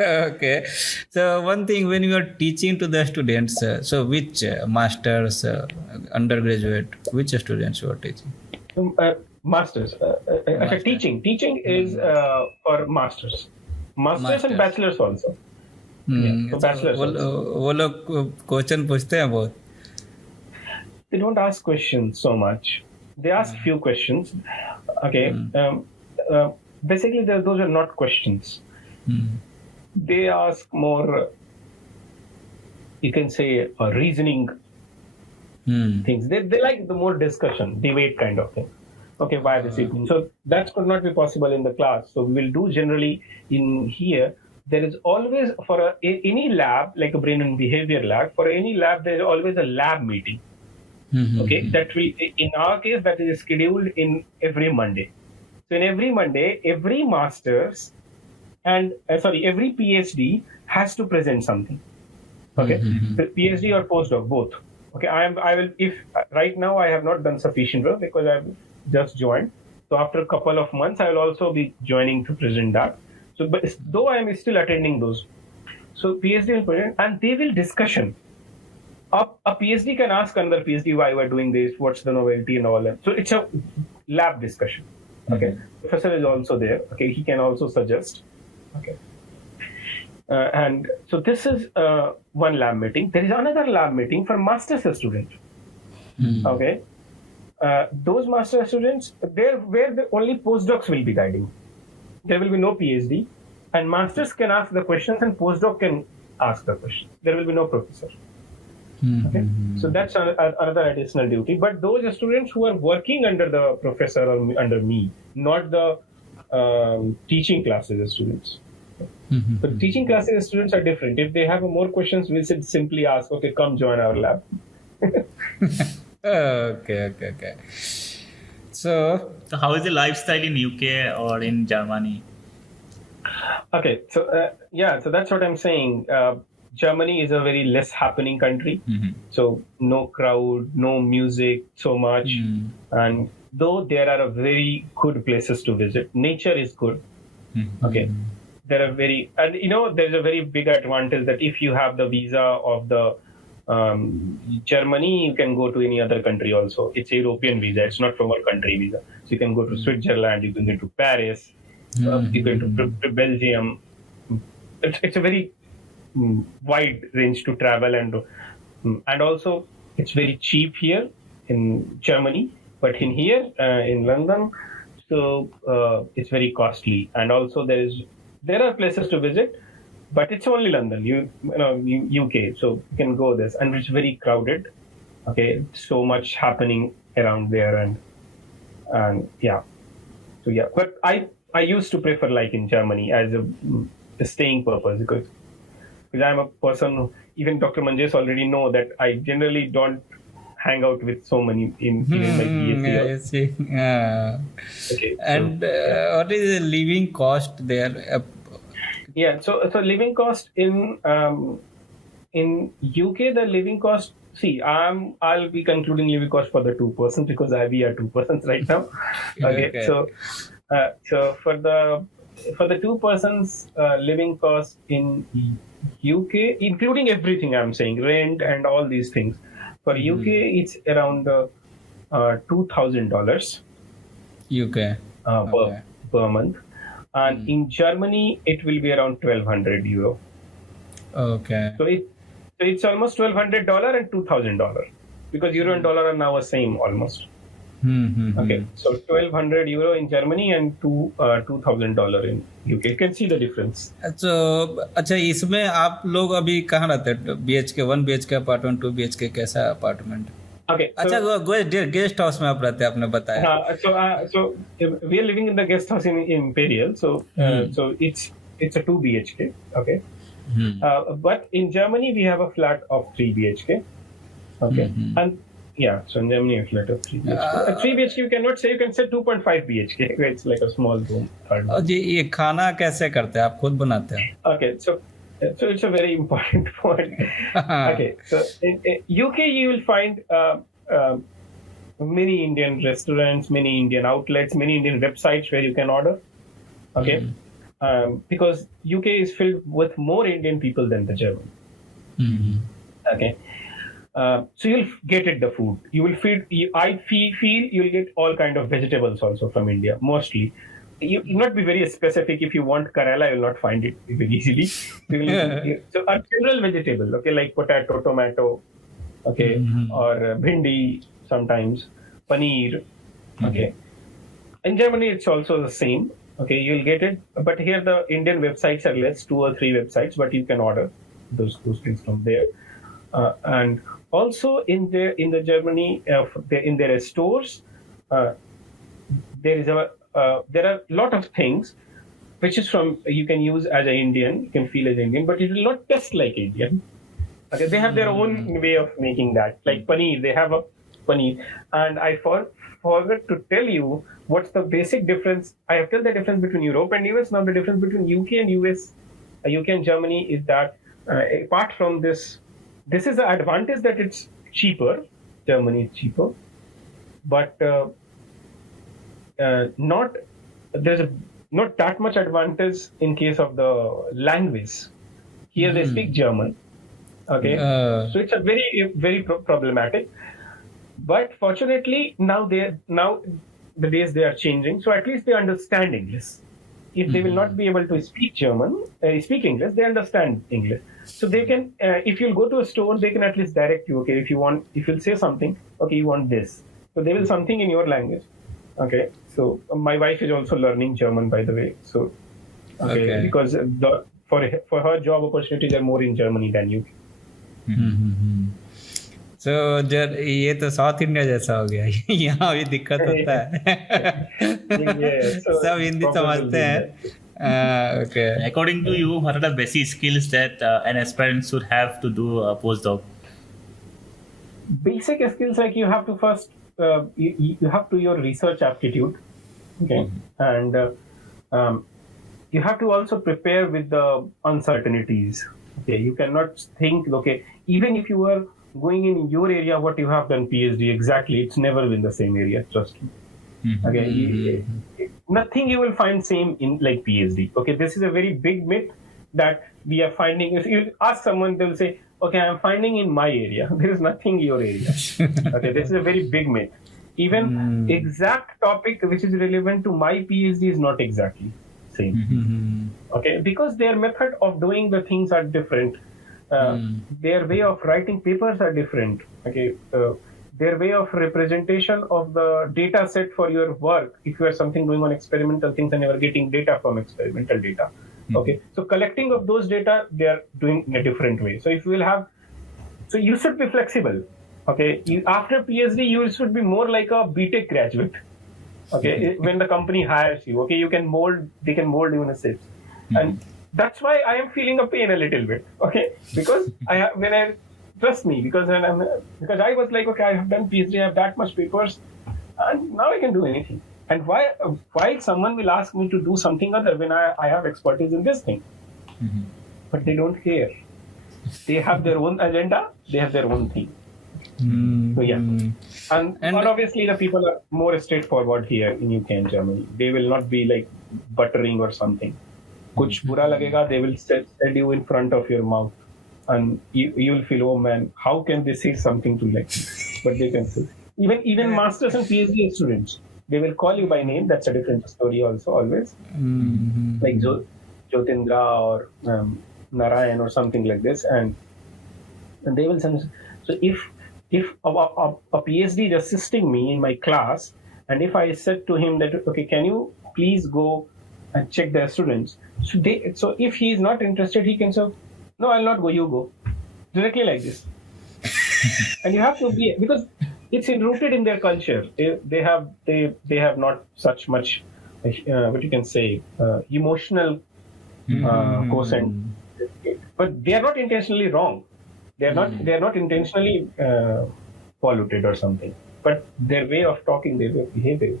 Okay. So one thing, when you are teaching to the students, so which masters, undergraduate, which students you are teaching? Masters. Teaching is for masters. Masters and bachelors also. So bachelors also. वो लोग question पूछते हैं बहुत. They don't ask questions so much. They ask few questions. Okay. Basically, those are not questions. They ask more, you can say, reasoning things. They like the more discussion, debate kind of thing. Okay, why this evening? So that could not be possible in the class. So we will do generally in here. There is always, for any lab, like a brain and behavior lab, for any lab, there is always a lab meeting. Okay, that will, in our case, that is scheduled in every Monday. So in every Monday, every master's and every PhD has to present something. Okay, the PhD or postdoc, both. Okay, I will, if right now I have not done sufficient work because I've just joined. So after a couple of months, I will also be joining to present that. So, but though I am still attending those, so PhD will present and they will discussion. A PhD can ask another PhD why we're doing this, what's the novelty and all that. So it's a lab discussion. Okay, professor is also there. Okay, he can also suggest. Okay, and so this is one lab meeting. There is another lab meeting for master's student. Okay, those master's students, where the only postdocs will be guiding. There will be no PhD, and masters can ask the questions and postdoc can ask the questions. There will be no professor. Okay, so that's another additional duty. But those students who are working under the professor or under me, not the teaching classes students. But teaching classes students are different. If they have more questions, we should simply ask, okay, come join our lab. Okay. So how is the lifestyle in UK or in Germany? Okay, so so that's what I'm saying. Germany is a very less happening country. So no crowd, no music so much. And though there are very good places to visit, nature is good. Okay. There are there's a very big advantage that if you have the visa of the Germany, you can go to any other country also. It's a European visa. It's not from our country visa. So you can go to Switzerland, you can go to Paris, you can go to Belgium. It's a very wide range to travel, and also it's very cheap here in Germany, but in here in London, so it's very costly. And also there are places to visit, but it's only London, UK, so you can go this, and it's very crowded. Okay, so much happening around there, and yeah, so yeah. But I used to prefer like in Germany as a staying purpose, because I'm a person who, even Dr. Manjesh already know that I generally don't hang out with so many in my PhD. Okay, and what is the living cost there? Yeah, so living cost in in UK, the living cost. See, I'll be concluding living cost for the two persons because we are two persons right now. Okay, Okay. so for the two persons living cost in UK, including everything I'm saying, rent and all these things, for UK it's around $2,000 UK. Okay. per month, and in Germany it will be around 1,200 euro. Okay. So it's almost $1,200 and $2,000 because euro and dollar are now the same almost. Okay, so 1,200 euro in Germany and $2,000 in UK. You can see the difference. अच्छा इसमें आप लोग अभी कहाँ रहते हैं? BHK 1 BHK apartment 2 BHK कैसा apartment? Okay, अच्छा गेस्ट हाउस में आप रहते हैं आपने बताया. so we are living in the guest house in Imperial. So it's a 2 BHK. Okay, but in Germany we have a flat of 3 BHK. Okay, and yeah, so in Germany a flat of 3 BHK. 3 BHK you cannot say, you can say 2.5 BHK. It's like a small room. जी ये खाना कैसे करते हैं? आप खुद बनाते हैं? Okay, so it's a very important point. Okay, so in UK you will find many Indian restaurants, many Indian outlets, many Indian websites where you can order. Okay, because UK is filled with more Indian people than the German. Okay, so you'll get the food. You will I feel you'll get all kind of vegetables also from India, mostly. You will not be very specific. If you want Kerala, you will not find it very easily. So a general vegetable, okay, like potato, tomato, okay, or bhindi sometimes, paneer, okay. In Germany, it's also the same. Okay, you'll get it. But here the Indian websites are less, 2 or 3 websites, but you can order those things from there. And also in the Germany, in their stores, there are a lot of things which is you can use as an Indian, you can feel as Indian, but it will not taste like Indian. Okay, they have their own way of making that. Like paneer, they have a paneer, and I forgot to tell you what's the basic difference. I have told the difference between Europe and US. Now the difference between UK and US, UK and Germany is that apart from this is the advantage that it's cheaper. Germany is cheaper, but there's not that much advantage in case of the language. Here they speak German. Okay, so it's a very problematic. But fortunately, now the days they are changing. So at least they understand English. If they will not be able to speak speak English, they understand English. So they can, if you'll go to a store, they can at least direct you. Okay, if you'll say something, okay, you want this, so they will something in your language. Okay, so my wife is also learning German, by the way. So okay. Because for her job opportunities are more in Germany than UK. So ये तो south India जैसा हो गया. यहाँ भी दिक्कत होता है. सब हिंदी समझते हैं. Okay. According to you, what are the basic skills that an aspirant should have to do a postdoc? Basic skills, like you have to first you have to your research aptitude, okay, and you have to also prepare with the uncertainties. Okay, you cannot think, okay, even if you are going in your area, what you have done PhD exactly, it's never been the same area. Trust me. Okay, nothing you will find same in like PhD. Okay, this is a very big myth that we are finding. If you ask someone, they'll say, okay, I'm finding in my area. There is nothing in your area. Okay, this is a very big myth. Even exact topic which is relevant to my PhD is not exactly same. Okay, because their method of doing the things are different. Their way of writing papers are different. Okay, their way of representation of the data set for your work. If you are something going on experimental things and you are getting data from experimental data. Okay, so collecting of those data, they are doing in a different way. So if you will have, so you should be flexible. Okay, after PhD, you should be more like a BTech graduate. Okay, when the company hires you, okay, they can mold you in a sense. And that's why I am feeling a pain a little bit. Okay, because trust me, because I was like, okay, I have done PhD, I have that much papers, and now I can do anything. And why someone will ask me to do something other when I have expertise in this thing? But they don't care. They have their own agenda. They have their own thing. So yeah, and obviously the people are more straightforward here in UK and Germany. They will not be like buttering or something. Kuch bura lagega, they will set you in front of your mouth, and you will feel, oh man, how can they say something to like me? But they can say. Even masters and PhD students, they will call you by name. That's a different story also always. Like Jyotindra or Narayan or something like this, and they will send. So if a PhD is assisting me in my class, and if I said to him that, okay, can you please go and check their students? So if he is not interested, he can say, no, I'll not go, you go. Directly like this. And you have to be, because it's rooted in their culture. They have not such much, what you can say, emotional quotient. But they are not intentionally wrong. They are not intentionally polluted or something. But their way of talking, their way of behaving.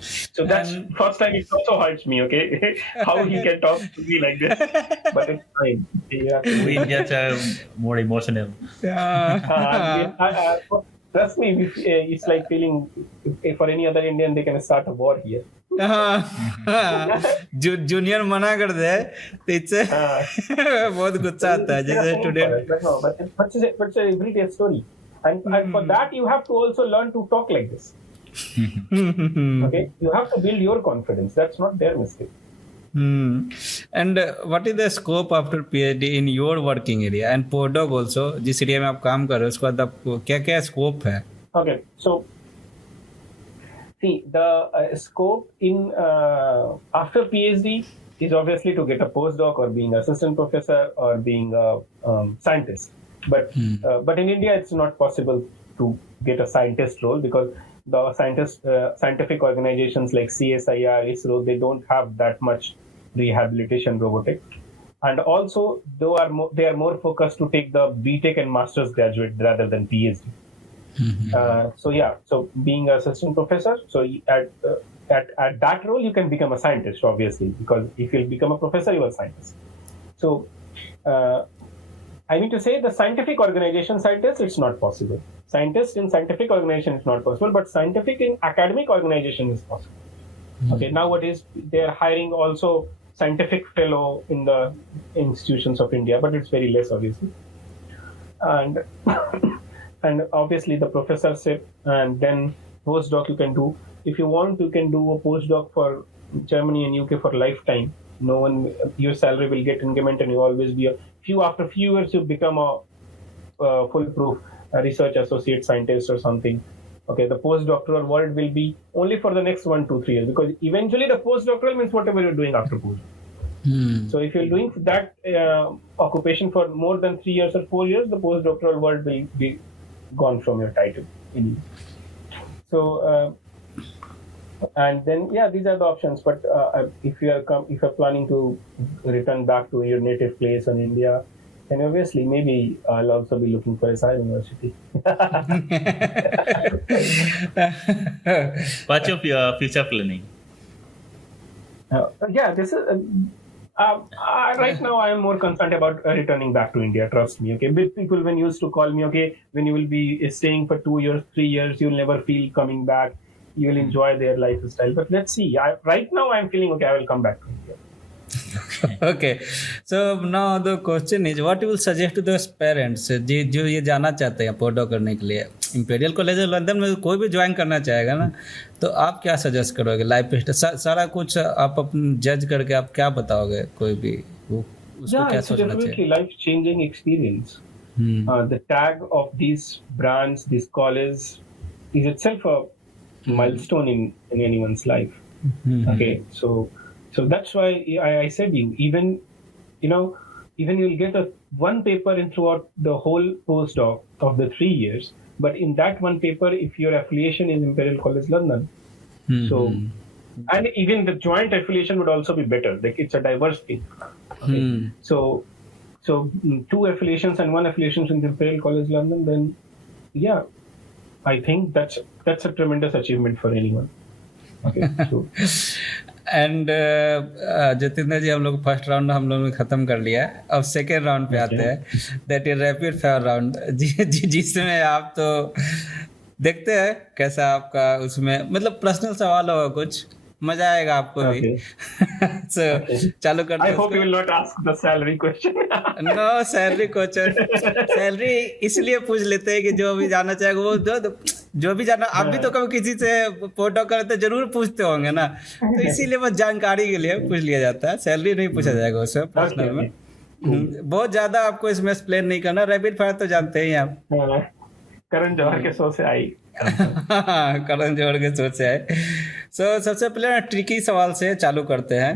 So that's first time it also hurts me, okay? How he can talk to me like this. But it's fine. We Indians are more emotional. Trust me, it's like feeling, if for any other Indian, they can start a war here. Junior मना कर दे तो इससे बहुत गुस्सा आता है जैसे student. But it's an everyday story, and for that you have to also learn to talk like this. Okay, you have to build your confidence. That's not their mistake. And what is the scope after PhD in your working area and postdoc also, जिस area में आप काम कर रहे हो उसके बाद आपको क्या क्या स्कोप है? Okay, so see, the scope in after PhD is obviously to get a postdoc or being assistant professor or being a scientist. But in India, it's not possible to get a scientist role because the scientific organizations like CSIR, ISRO, they don't have that much rehabilitation robotics. And also, they are more focused to take the BTech and master's graduate rather than PhD. So being an assistant professor, so at that role you can become a scientist, obviously, because if you become a professor, you are a scientist. So I mean to say the scientific organization scientist, it's not possible. Scientist in scientific organization is not possible, but scientific in academic organization is possible. Okay, nowadays they are hiring also scientific fellow in the institutions of India, but it's very less, obviously. And and obviously the professorship, and then postdoc you can do. If you want, you can do a postdoc for Germany and UK for lifetime. No one, your salary will get increment, and you always be after few years you become a foolproof research associate scientist or something. Okay, the postdoctoral world will be only for the next 1, 2, 3 years, because eventually the postdoctoral means whatever you're doing after postdoc. So if you're doing that occupation for more than 3 years or 4 years, the postdoctoral world will be gone from your title. So and then these are the options. But if you're planning to return back to your native place in India, then obviously maybe I'll also be looking for a SI university. What's your future planning? This is right now I am more concerned about returning back to India. Trust me. Okay, big people when used to call me, okay, when you will be staying for 2 years, 3 years, you'll never feel coming back. You will enjoy their lifestyle. But let's see. Right now I'm feeling okay. I will come back to India. Okay, so now the question is, what you will suggest to those parents जो ये जाना चाहते हैं postdoc करने के लिए imperial college London में? कोई भी ज्वाइन करना चाहेगा ना, तो आप क्या सजेस्ट करोगे? लाइफ सारा कुछ आप अपन जज करके आप क्या बताओगे? कोई भी उसको क्या सोचना चाहिए? Life changing experience. The tag of these brands, these colleges, is itself a milestone in anyone's life. Okay, so that's why I said even you'll get one paper in throughout the whole postdoc of the 3 years, but in that one paper, if your affiliation is Imperial College London, so and even the joint affiliation would also be better. Like it's a diverse thing. Okay? So 2 affiliations and 1 affiliation in Imperial College London, then I think that's a tremendous achievement for anyone. Okay, so. And Jyotindra ji, हम लोग first round हम लोगों ने खत्म कर लिया है. अब सेकेंड राउंड पे आते हैं, that is rapid fire round, जिसमें आप तो देखते हैं कैसा आपका उसमें मतलब पर्सनल सवाल होगा, कुछ मजा आएगा आपको भी. So, चालू करते I हैं. hope you will not ask the salary question. No salary question, salary इसलिए पूछ लेते हैं कि जो भी जानना चाहेगा वो जो भी जानना, आप भी तो कभी किसी से पोस्टडॉक करते जरूर पूछते होंगे ना, तो इसीलिए बस जानकारी के लिए पूछ लिया जाता है. सैलरी नहीं पूछा जाएगा उसमें पर्सनल में. बहुत ज्यादा आपको इसमें एक्सप्लेन नहीं करना. रैपिड फायर तो जानते ही आप. करण जौहर के शो से आई. करण जौहर के सोच से आए. सो सबसे पहले ट्रिकी सवाल से चालू करते हैं.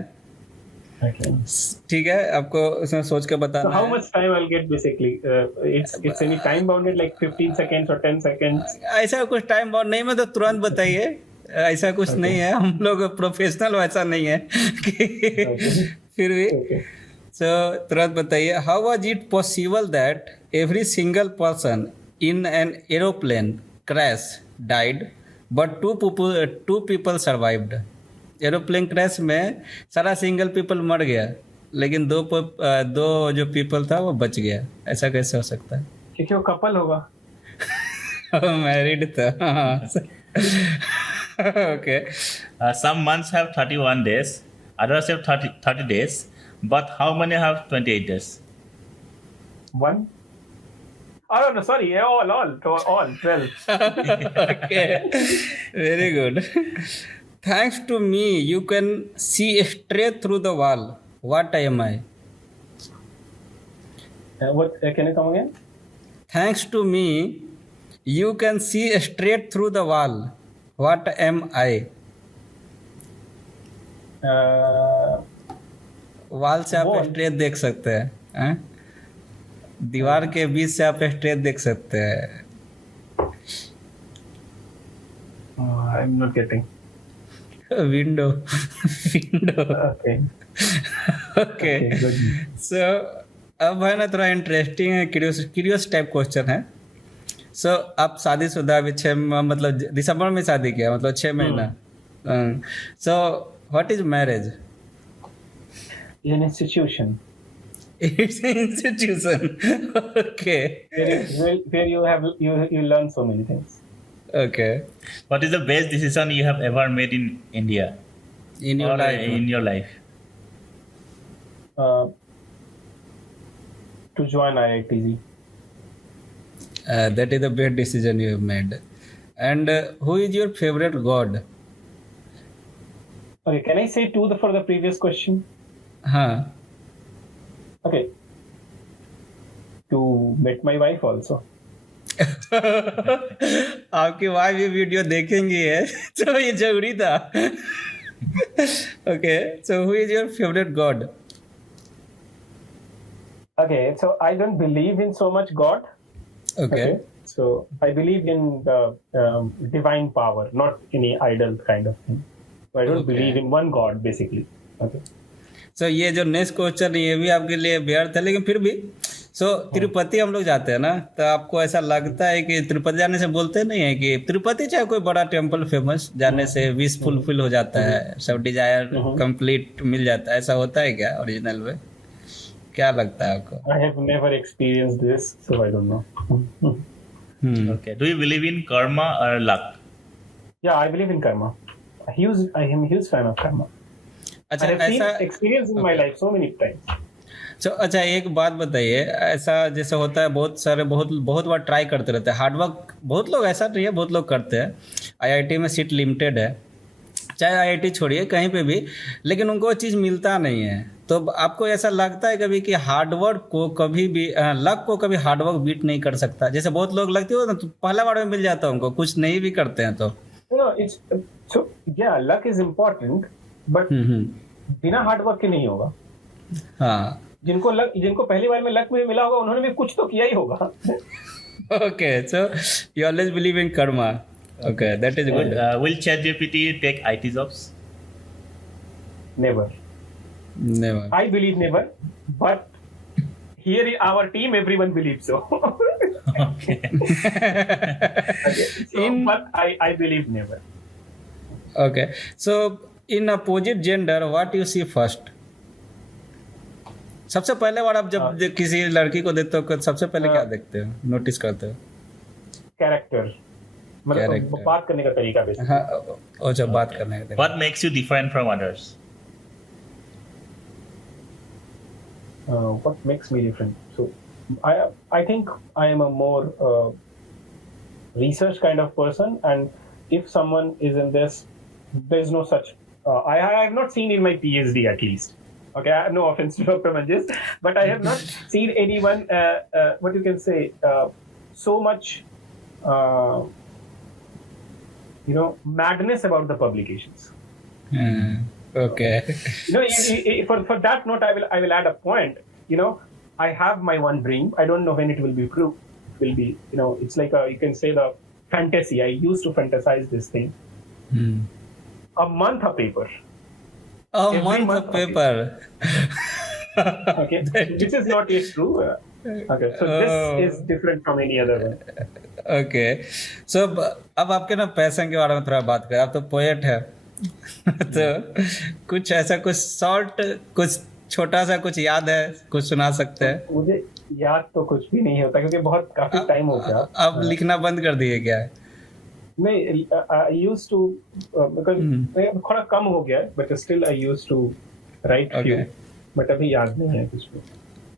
ठीक है, आपको उसमें सोच के बताना. So how much time I'll get basically? It's any time bounded like 15 seconds or 10 seconds? ऐसा कुछ टाइम बाउंड नहीं, मतलब तुरंत बताइए. ऐसा कुछ नहीं है, हम लोग प्रोफेशनल वैसा नहीं है कि फिर भी. सो तुरंत बताइए. How was it possible that every single person in an aeroplane crash died but two people survived? Aeroplane crash में सारा सिंगल पीपल मर गया, लेकिन दो जो पीपल था वो बच गया. ऐसा कैसे हो सकता है? क्योंकि वो कपल होगा. मैरिड था. Okay. Some months have 31 days, others have 30 days, but how many have 28 days? One. Oh no, sorry. All 12. Okay. Very good. Thanks to me, you can see straight through the wall. What am I? What? Can you come again? Thanks to me, you can see straight through the wall. What am I? Wall से आप straight देख सकते हैं. दीवार के बीच से आप straight देख सकते हैं. I'm not getting. Window. Okay. So अब है ना, थोड़ा इंटरेस्टिंग है, क्यूरियस टाइप क्वेश्चन है. सो आप शादीशुदा अभी 6 मतलब दिसंबर में शादी किया, मतलब 6 महीना. So what is marriage? An institution. It's an institution. Okay. Where you learn so many things. Okay. What is the best decision you have ever made in India? In your life? In your life? To join IIT. That is the best decision you have made. And who is your favorite god? Okay, can I say two for the previous question? हाँ. Okay. To meet my wife also. आपकी wife ये video देखेंगी है तो ये जरूरी था. Okay. So who is your favourite God? Okay, so I don't believe in so much God. Okay. So I believe in the divine power, not any idol kind of thing. So I don't believe in one God basically. Okay. सो ये जो next question ये भी आपके लिए व्यर्थ है, लेकिन फिर भी. सो तिरुपति हम लोग जाते हैं ना, तो आपको ऐसा लगता है कि तिरुपति जाने से बोलते नहीं है कि तिरुपति चाहे कोई बड़ा टेम्पल फेमस, जाने से विश फुलफिल हो जाता है, सब डिजायर कंप्लीट मिल जाता है, ऐसा होता है क्या ओरिजिनल में? क्या लगता है आपको? I have never experienced this, so I don't know. Okay. Do you believe in karma or luck? Yeah, I believe in karma. I am a huge fan of karma. अच्छा, I have ऐसा experience in my life so many times. तो अच्छा एक बात बताइए, ऐसा जैसे होता है बहुत बार ट्राई करते रहते हैं, हार्डवर्क बहुत लोग, ऐसा नहीं है बहुत लोग करते हैं. आईआईटी में सीट लिमिटेड है, चाहे आईआईटी छोड़िए कहीं पे भी, लेकिन उनको वो चीज़ मिलता नहीं है. तो आपको ऐसा लगता है कभी कि हार्डवर्क को कभी भी लक को कभी हार्डवर्क बीट नहीं कर सकता? जैसे बहुत लोग लगते हो ना, तो पहला बार में मिल जाता है उनको, कुछ नहीं भी करते हैं तो. लक इज इम्पोर्टेंट, बट बिना हार्डवर्क के नहीं होगा. हाँ. जिनको पहली बार में लक में मिला होगा, उन्होंने भी कुछ तो किया ही होगा. Okay, so you always believe in karma. Okay, that is good. Will ChatGPT take IT jobs? Never. I believe never, but here in our team, everyone believes so. Okay. But I believe never. Okay, so in opposite gender what you see first? सबसे पहले बार आप जब किसी लड़की को देखते हो सबसे पहले क्या देखते हो, नोटिस करते हो? कैरेक्टर, मतलब बात करने का तरीका बेसिकली। हाँ, और जब बात करने का तरीका। What makes you different from others? What makes me different? So I think I am a more research kind of person, and if someone is in this, there's no such. I have not seen in my PhD at least. Okay, I have no offense to Dr. Manjis, but I have not seen anyone. What you can say, so much. Madness about the publications. Okay. For that note, I will add a point. I have my one dream. I don't know when it will be true. It will be, it's like you can say the fantasy. I used to fantasize this thing. A month a paper. A month of paper. Okay, which is not yet true. Okay, so this is different from any other one. Okay, so अब आपके ना passion के बारे में थोड़ा बात करें। आप तो पोएट है तो कुछ ऐसा, कुछ शॉर्ट, कुछ छोटा सा कुछ याद है, कुछ सुना सकते हैं? मुझे याद तो कुछ भी नहीं होता क्योंकि बहुत काफी टाइम हो गया। अब लिखना बंद कर दिए क्या? नहीं, आई यूज्ड टू, बिकॉज़ थोड़ा कम हो गया है, but still I used to write few, but अभी याद नहीं है कुछ भी।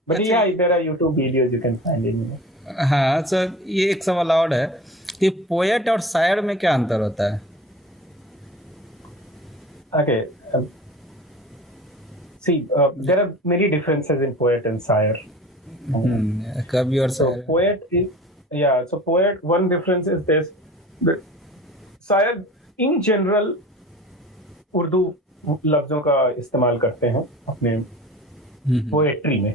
But yeah there are YouTube videos you can find in. हाँ, सो ये एक सवाल और है कि पोएट और शायर में क्या अंतर होता है? Okay, see, there are many differences in poet and sire. कवि और शायर। So poet is, so poet, one difference is this: sire in general Urdu लफ्जों का इस्तेमाल करते हैं अपने पोएट्री में।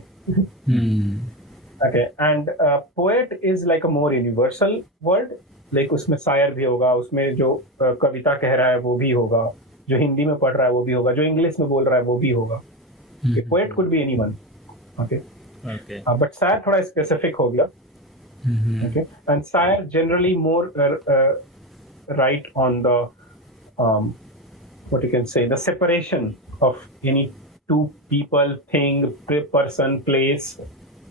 Okay, and poet is like a more universal word. Like उसमें शायर भी होगा, उसमें जो कविता कह रहा है वो भी होगा, जो हिंदी में पढ़ रहा है वो भी होगा, जो इंग्लिश में बोल रहा है वो भी होगा। Poet could be anyone. Okay. Okay. But शायर थोड़ा specific हो गया। Okay. And शायर generally more right on the what you can say, the separation of any two people, thing, person, place.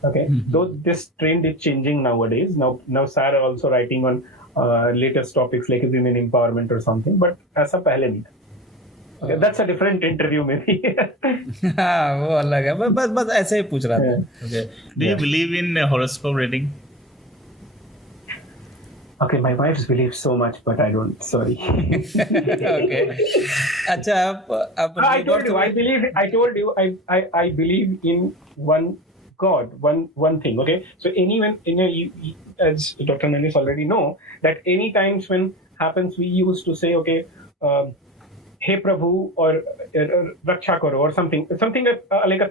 Okay, though this trend is changing nowadays. Now Sarah also writing on latest topics like women empowerment or something, but ऐसा पहले नहीं था। Okay, that's a different interview maybe. हाँ, वो अलग है, बस ऐसे ही पूछ रहा था। Okay. Do you believe in horoscope reading? Okay, my wife believes so much, but I don't. Sorry. Okay. अच्छा, आप I told you. I believe in one God, one thing. Okay, so anyone, as Dr. Manis already know, that any times when happens, we used to say, okay, hey Prabhu, or Raksha Karo, or something like a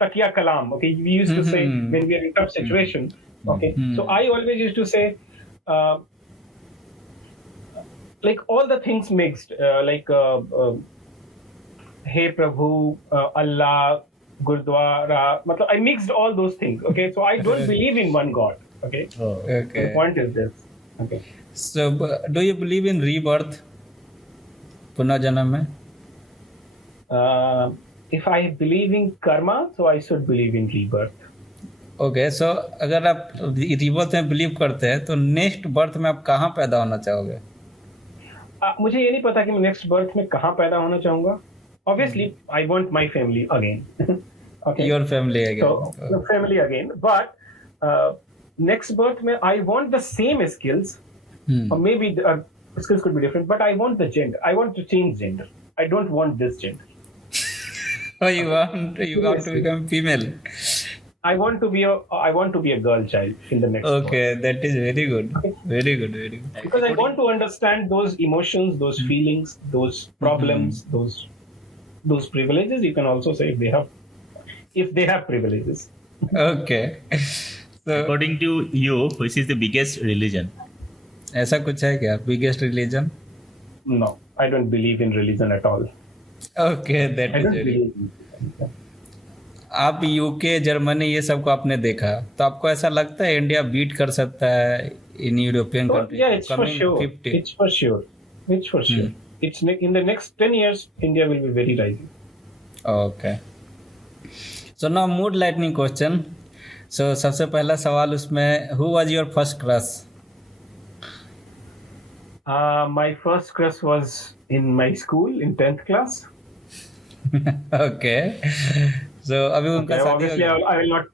takiya kalam. Okay, we used to say when we are in tough situation. Okay, so I always used to say, like all the things mixed, like hey Prabhu, Allah, Gurdwara, I mixed all those things. Okay, so I don't believe in one God. Okay. Okay. The point is this. Okay. So, do you believe in rebirth? पुनर्जन्म में? If I believe in karma, so I should believe in rebirth. Okay, so अगर आप rebirth में believe करते हैं, तो next birth में आप कहाँ पैदा होना चाहोगे? मुझे ये नहीं पता कि मैं next birth में कहाँ पैदा होना चाहूँगा. Obviously, I want my family again. Okay. Your family again. So, family again. But next birth, I want the same skills, or maybe the skills could be different. But I want the gender. I want to change gender. I don't want this gender. Oh, you want to become female? I want to be a girl child in the next. Okay, birth. that is very good. Okay. Very good. Very good. Because I want to understand those emotions, those feelings, those problems, those privileges. You can also say if they have privileges. Okay. So, according to you, which is the biggest religion? ऐसा कुछ है क्या? Biggest religion? No, I don't believe in religion at all. Okay, that is very good. आप UK, Germany ये सब को आपने देखा, तो आपको ऐसा लगता है इंडिया बीट कर सकता है in European country? Yeah, it's for sure. It's for sure. in the next 10 years, India will be very rising. Okay. So now mood lightning question. So सबसे पहला सवाल उसमें who was your first crush? My first crush was in my school in 10th class. Okay. So अभी उनका Okay, शादी हो obviously, गया? I will not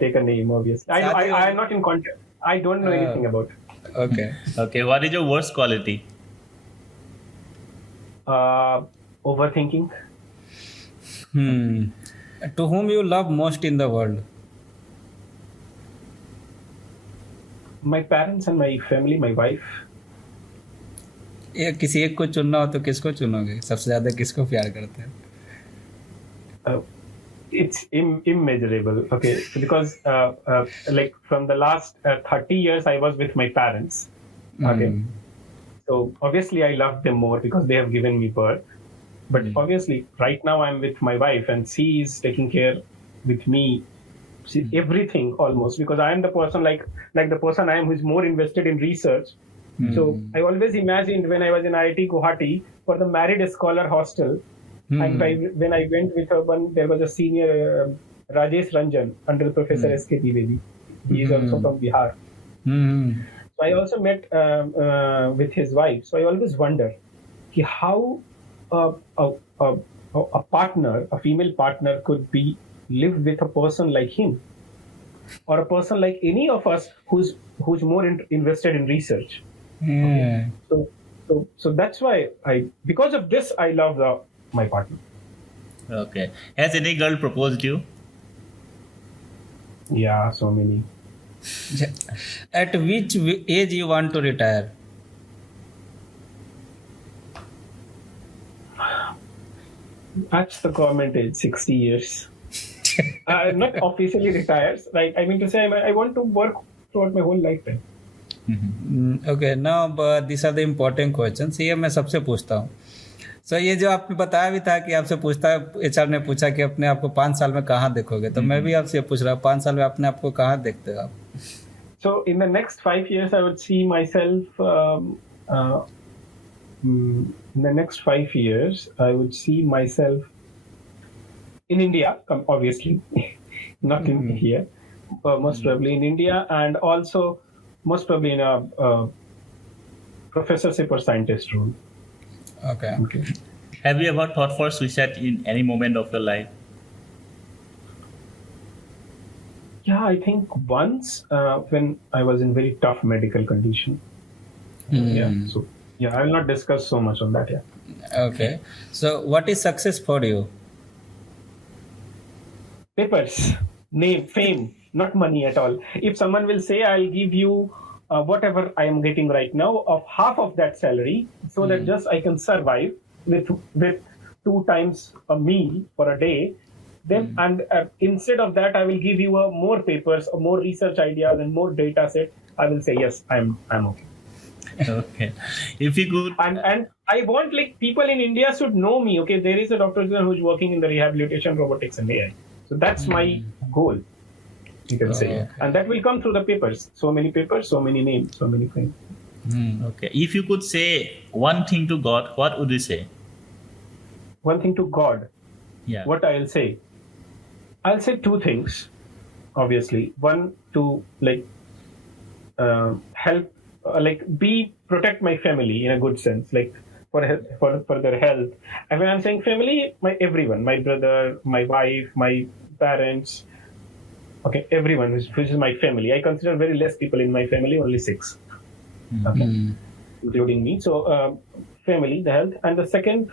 take a name. Obviously, शादी हो I गया? am not in contact. I don't know anything about it. Okay. Okay, what is your worst quality? Overthinking. To whom you love most in the world? My parents and my family, my wife. ये किसी एक को चुनना हो तो किसको चुनोगे? सबसे ज्यादा किसको प्यार करते हैं? It's immeasurable. Okay, because like from the last 30 years, I was with my parents. Okay, so obviously I love them more because they have given me birth. But obviously, right now I'm with my wife, and she is taking care with me. Everything almost, because I am the person like the person I am who is more invested in research. So I always imagined when I was in IIT Guwahati for the married scholar hostel, and when I went with her, there was a senior Rajesh Ranjan under Professor S.K. Dwivedi. He is also from Bihar. So I also met with his wife. So I always wonder how a partner, a female partner, could live with a person like him, or a person like any of us who's more invested in research. Yeah. So that's why because of this I love my partner. Okay. Has any girl proposed you? Yeah, so many. At which age you want to retire? That's the government age, 60 years. Not officially retires. Like, I mean to say, I want to work throughout my whole lifetime. Okay, now these are the important questions. ये मैं सबसे पूछता हूँ. So ये जो आपने बताया भी था कि आपसे पूछता है, HR ने पूछा कि अपने आप को 5 साल में कहाँ देखोगे, तो मैं भी आपसे पूछ रहा हूँ 5 साल में अपने आप को कहाँ देखते हो आप? So in the next 5 years, I would see myself. In the next 5 years, I would see myself in India, obviously, not in here. Most probably in India, and also most probably in a professorship or scientist role. Okay. Have you ever thought for suicide in any moment of your life? Yeah, I think once when I was in very tough medical condition. Yeah, so yeah, I will not discuss so much on that. Yeah. Okay. So what is success for you? Papers, name, fame, not money at all. If someone will say, I'll give you whatever I am getting right now of half of that salary, so that just I can survive with 2 times a meal for a day, then and instead of that, I will give you more papers, more research ideas, and more data set. I will say yes, I'm okay. Okay. If you could, And I want, like, people in India should know me. Okay, there is a doctor who is working in the rehabilitation, robotics, and AI. So that's my goal, you can say. Okay. And that will come through the papers. So many papers, so many names, so many things. okay. If you could say one thing to God, what would you say? One thing to God, Yeah. what I'll say? I'll say 2 things, obviously. One, to help, protect my family in a good sense, like for their health. And when I'm saying family, everyone, my brother, my wife, my parents, okay, everyone which is my family. I consider very less people in my family, only 6, okay, including me. So family, the health, and the second,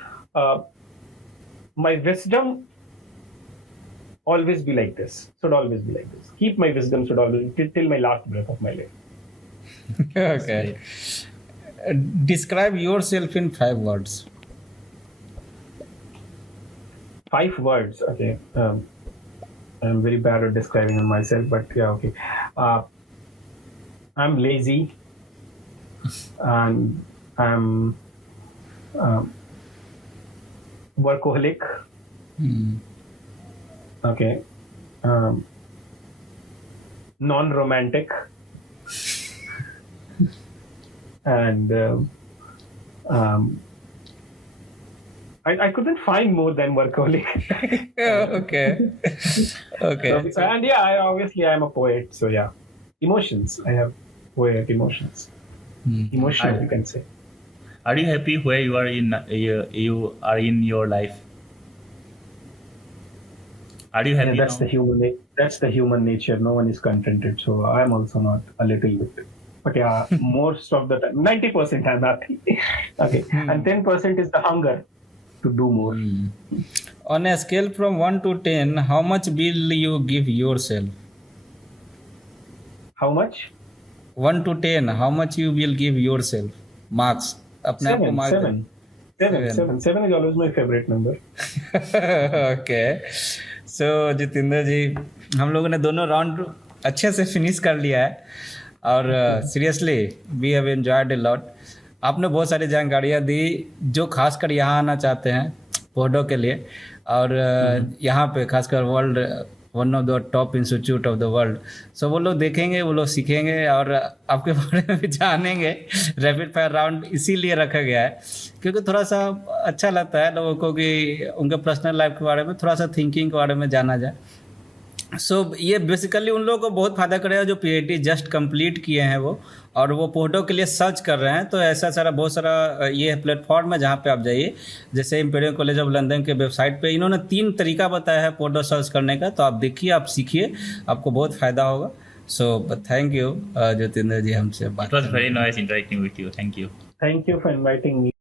my wisdom always be like this. Should always be like this. Keep my wisdom should always till my last breath of my life. Okay. Describe yourself in 5 words. 5 words. Okay. I'm very bad at describing myself, but yeah, okay. I'm lazy, and I'm workaholic. Okay. Non-romantic. And I couldn't find more than workaholic. Okay. Okay. So, and yeah, I'm a poet. So yeah, emotions. I have poet emotions. Emotional, you can say. Are you happy where you are you are in your life? Are you happy Yeah, that's now? that's the human nature. No one is contented. So I'm also not a little bit. But yeah, most of the time, 90% I'm happy. Okay, and 10% is the hunger to do more. On a scale from 1 to 10, how much will you give yourself? How much? 1 to 10, how much you will give yourself? Marks. अपने आप को mark they. Seven is always my favorite number. Okay. So Jitendra जी, हम लोगों ने दोनों round अच्छे से finish कर लिया है और seriously we have enjoyed a lot. आपने बहुत सारी जानकारियाँ दी जो खासकर यहाँ आना चाहते हैं पोस्टडॉक के लिए, और यहाँ पे खासकर world one of the top institute of the world. So वो लोग देखेंगे, वो लोग सीखेंगे और आपके बारे में भी जानेंगे। रैपिड फायर राउंड इसीलिए रखा गया है क्योंकि थोड़ा सा अच्छा लगता है लोगों को कि उनके पर्सनल लाइफ के बारे में, थोड़ा सा थिंकिंग के बारे में जाना जाए। सो ये बेसिकली उन लोगों को बहुत फ़ायदा करेगा जो पीएचडी जस्ट कंप्लीट किए हैं वो, और वो पोस्टडॉक के लिए सर्च कर रहे हैं। तो ऐसा सारा बहुत सारा ये प्लेटफॉर्म है जहाँ पे आप जाइए, जैसे इंपीरियल कॉलेज ऑफ लंदन के वेबसाइट पे इन्होंने 3 तरीका बताया है पोस्टडॉक सर्च करने का। तो आप देखिए, आप सीखिए, आपको बहुत फ़ायदा होगा। सो थैंक यू ज्योतिंद्र जी हमसे बात। It was very nice interacting with you. Thank you. Thank you for inviting me.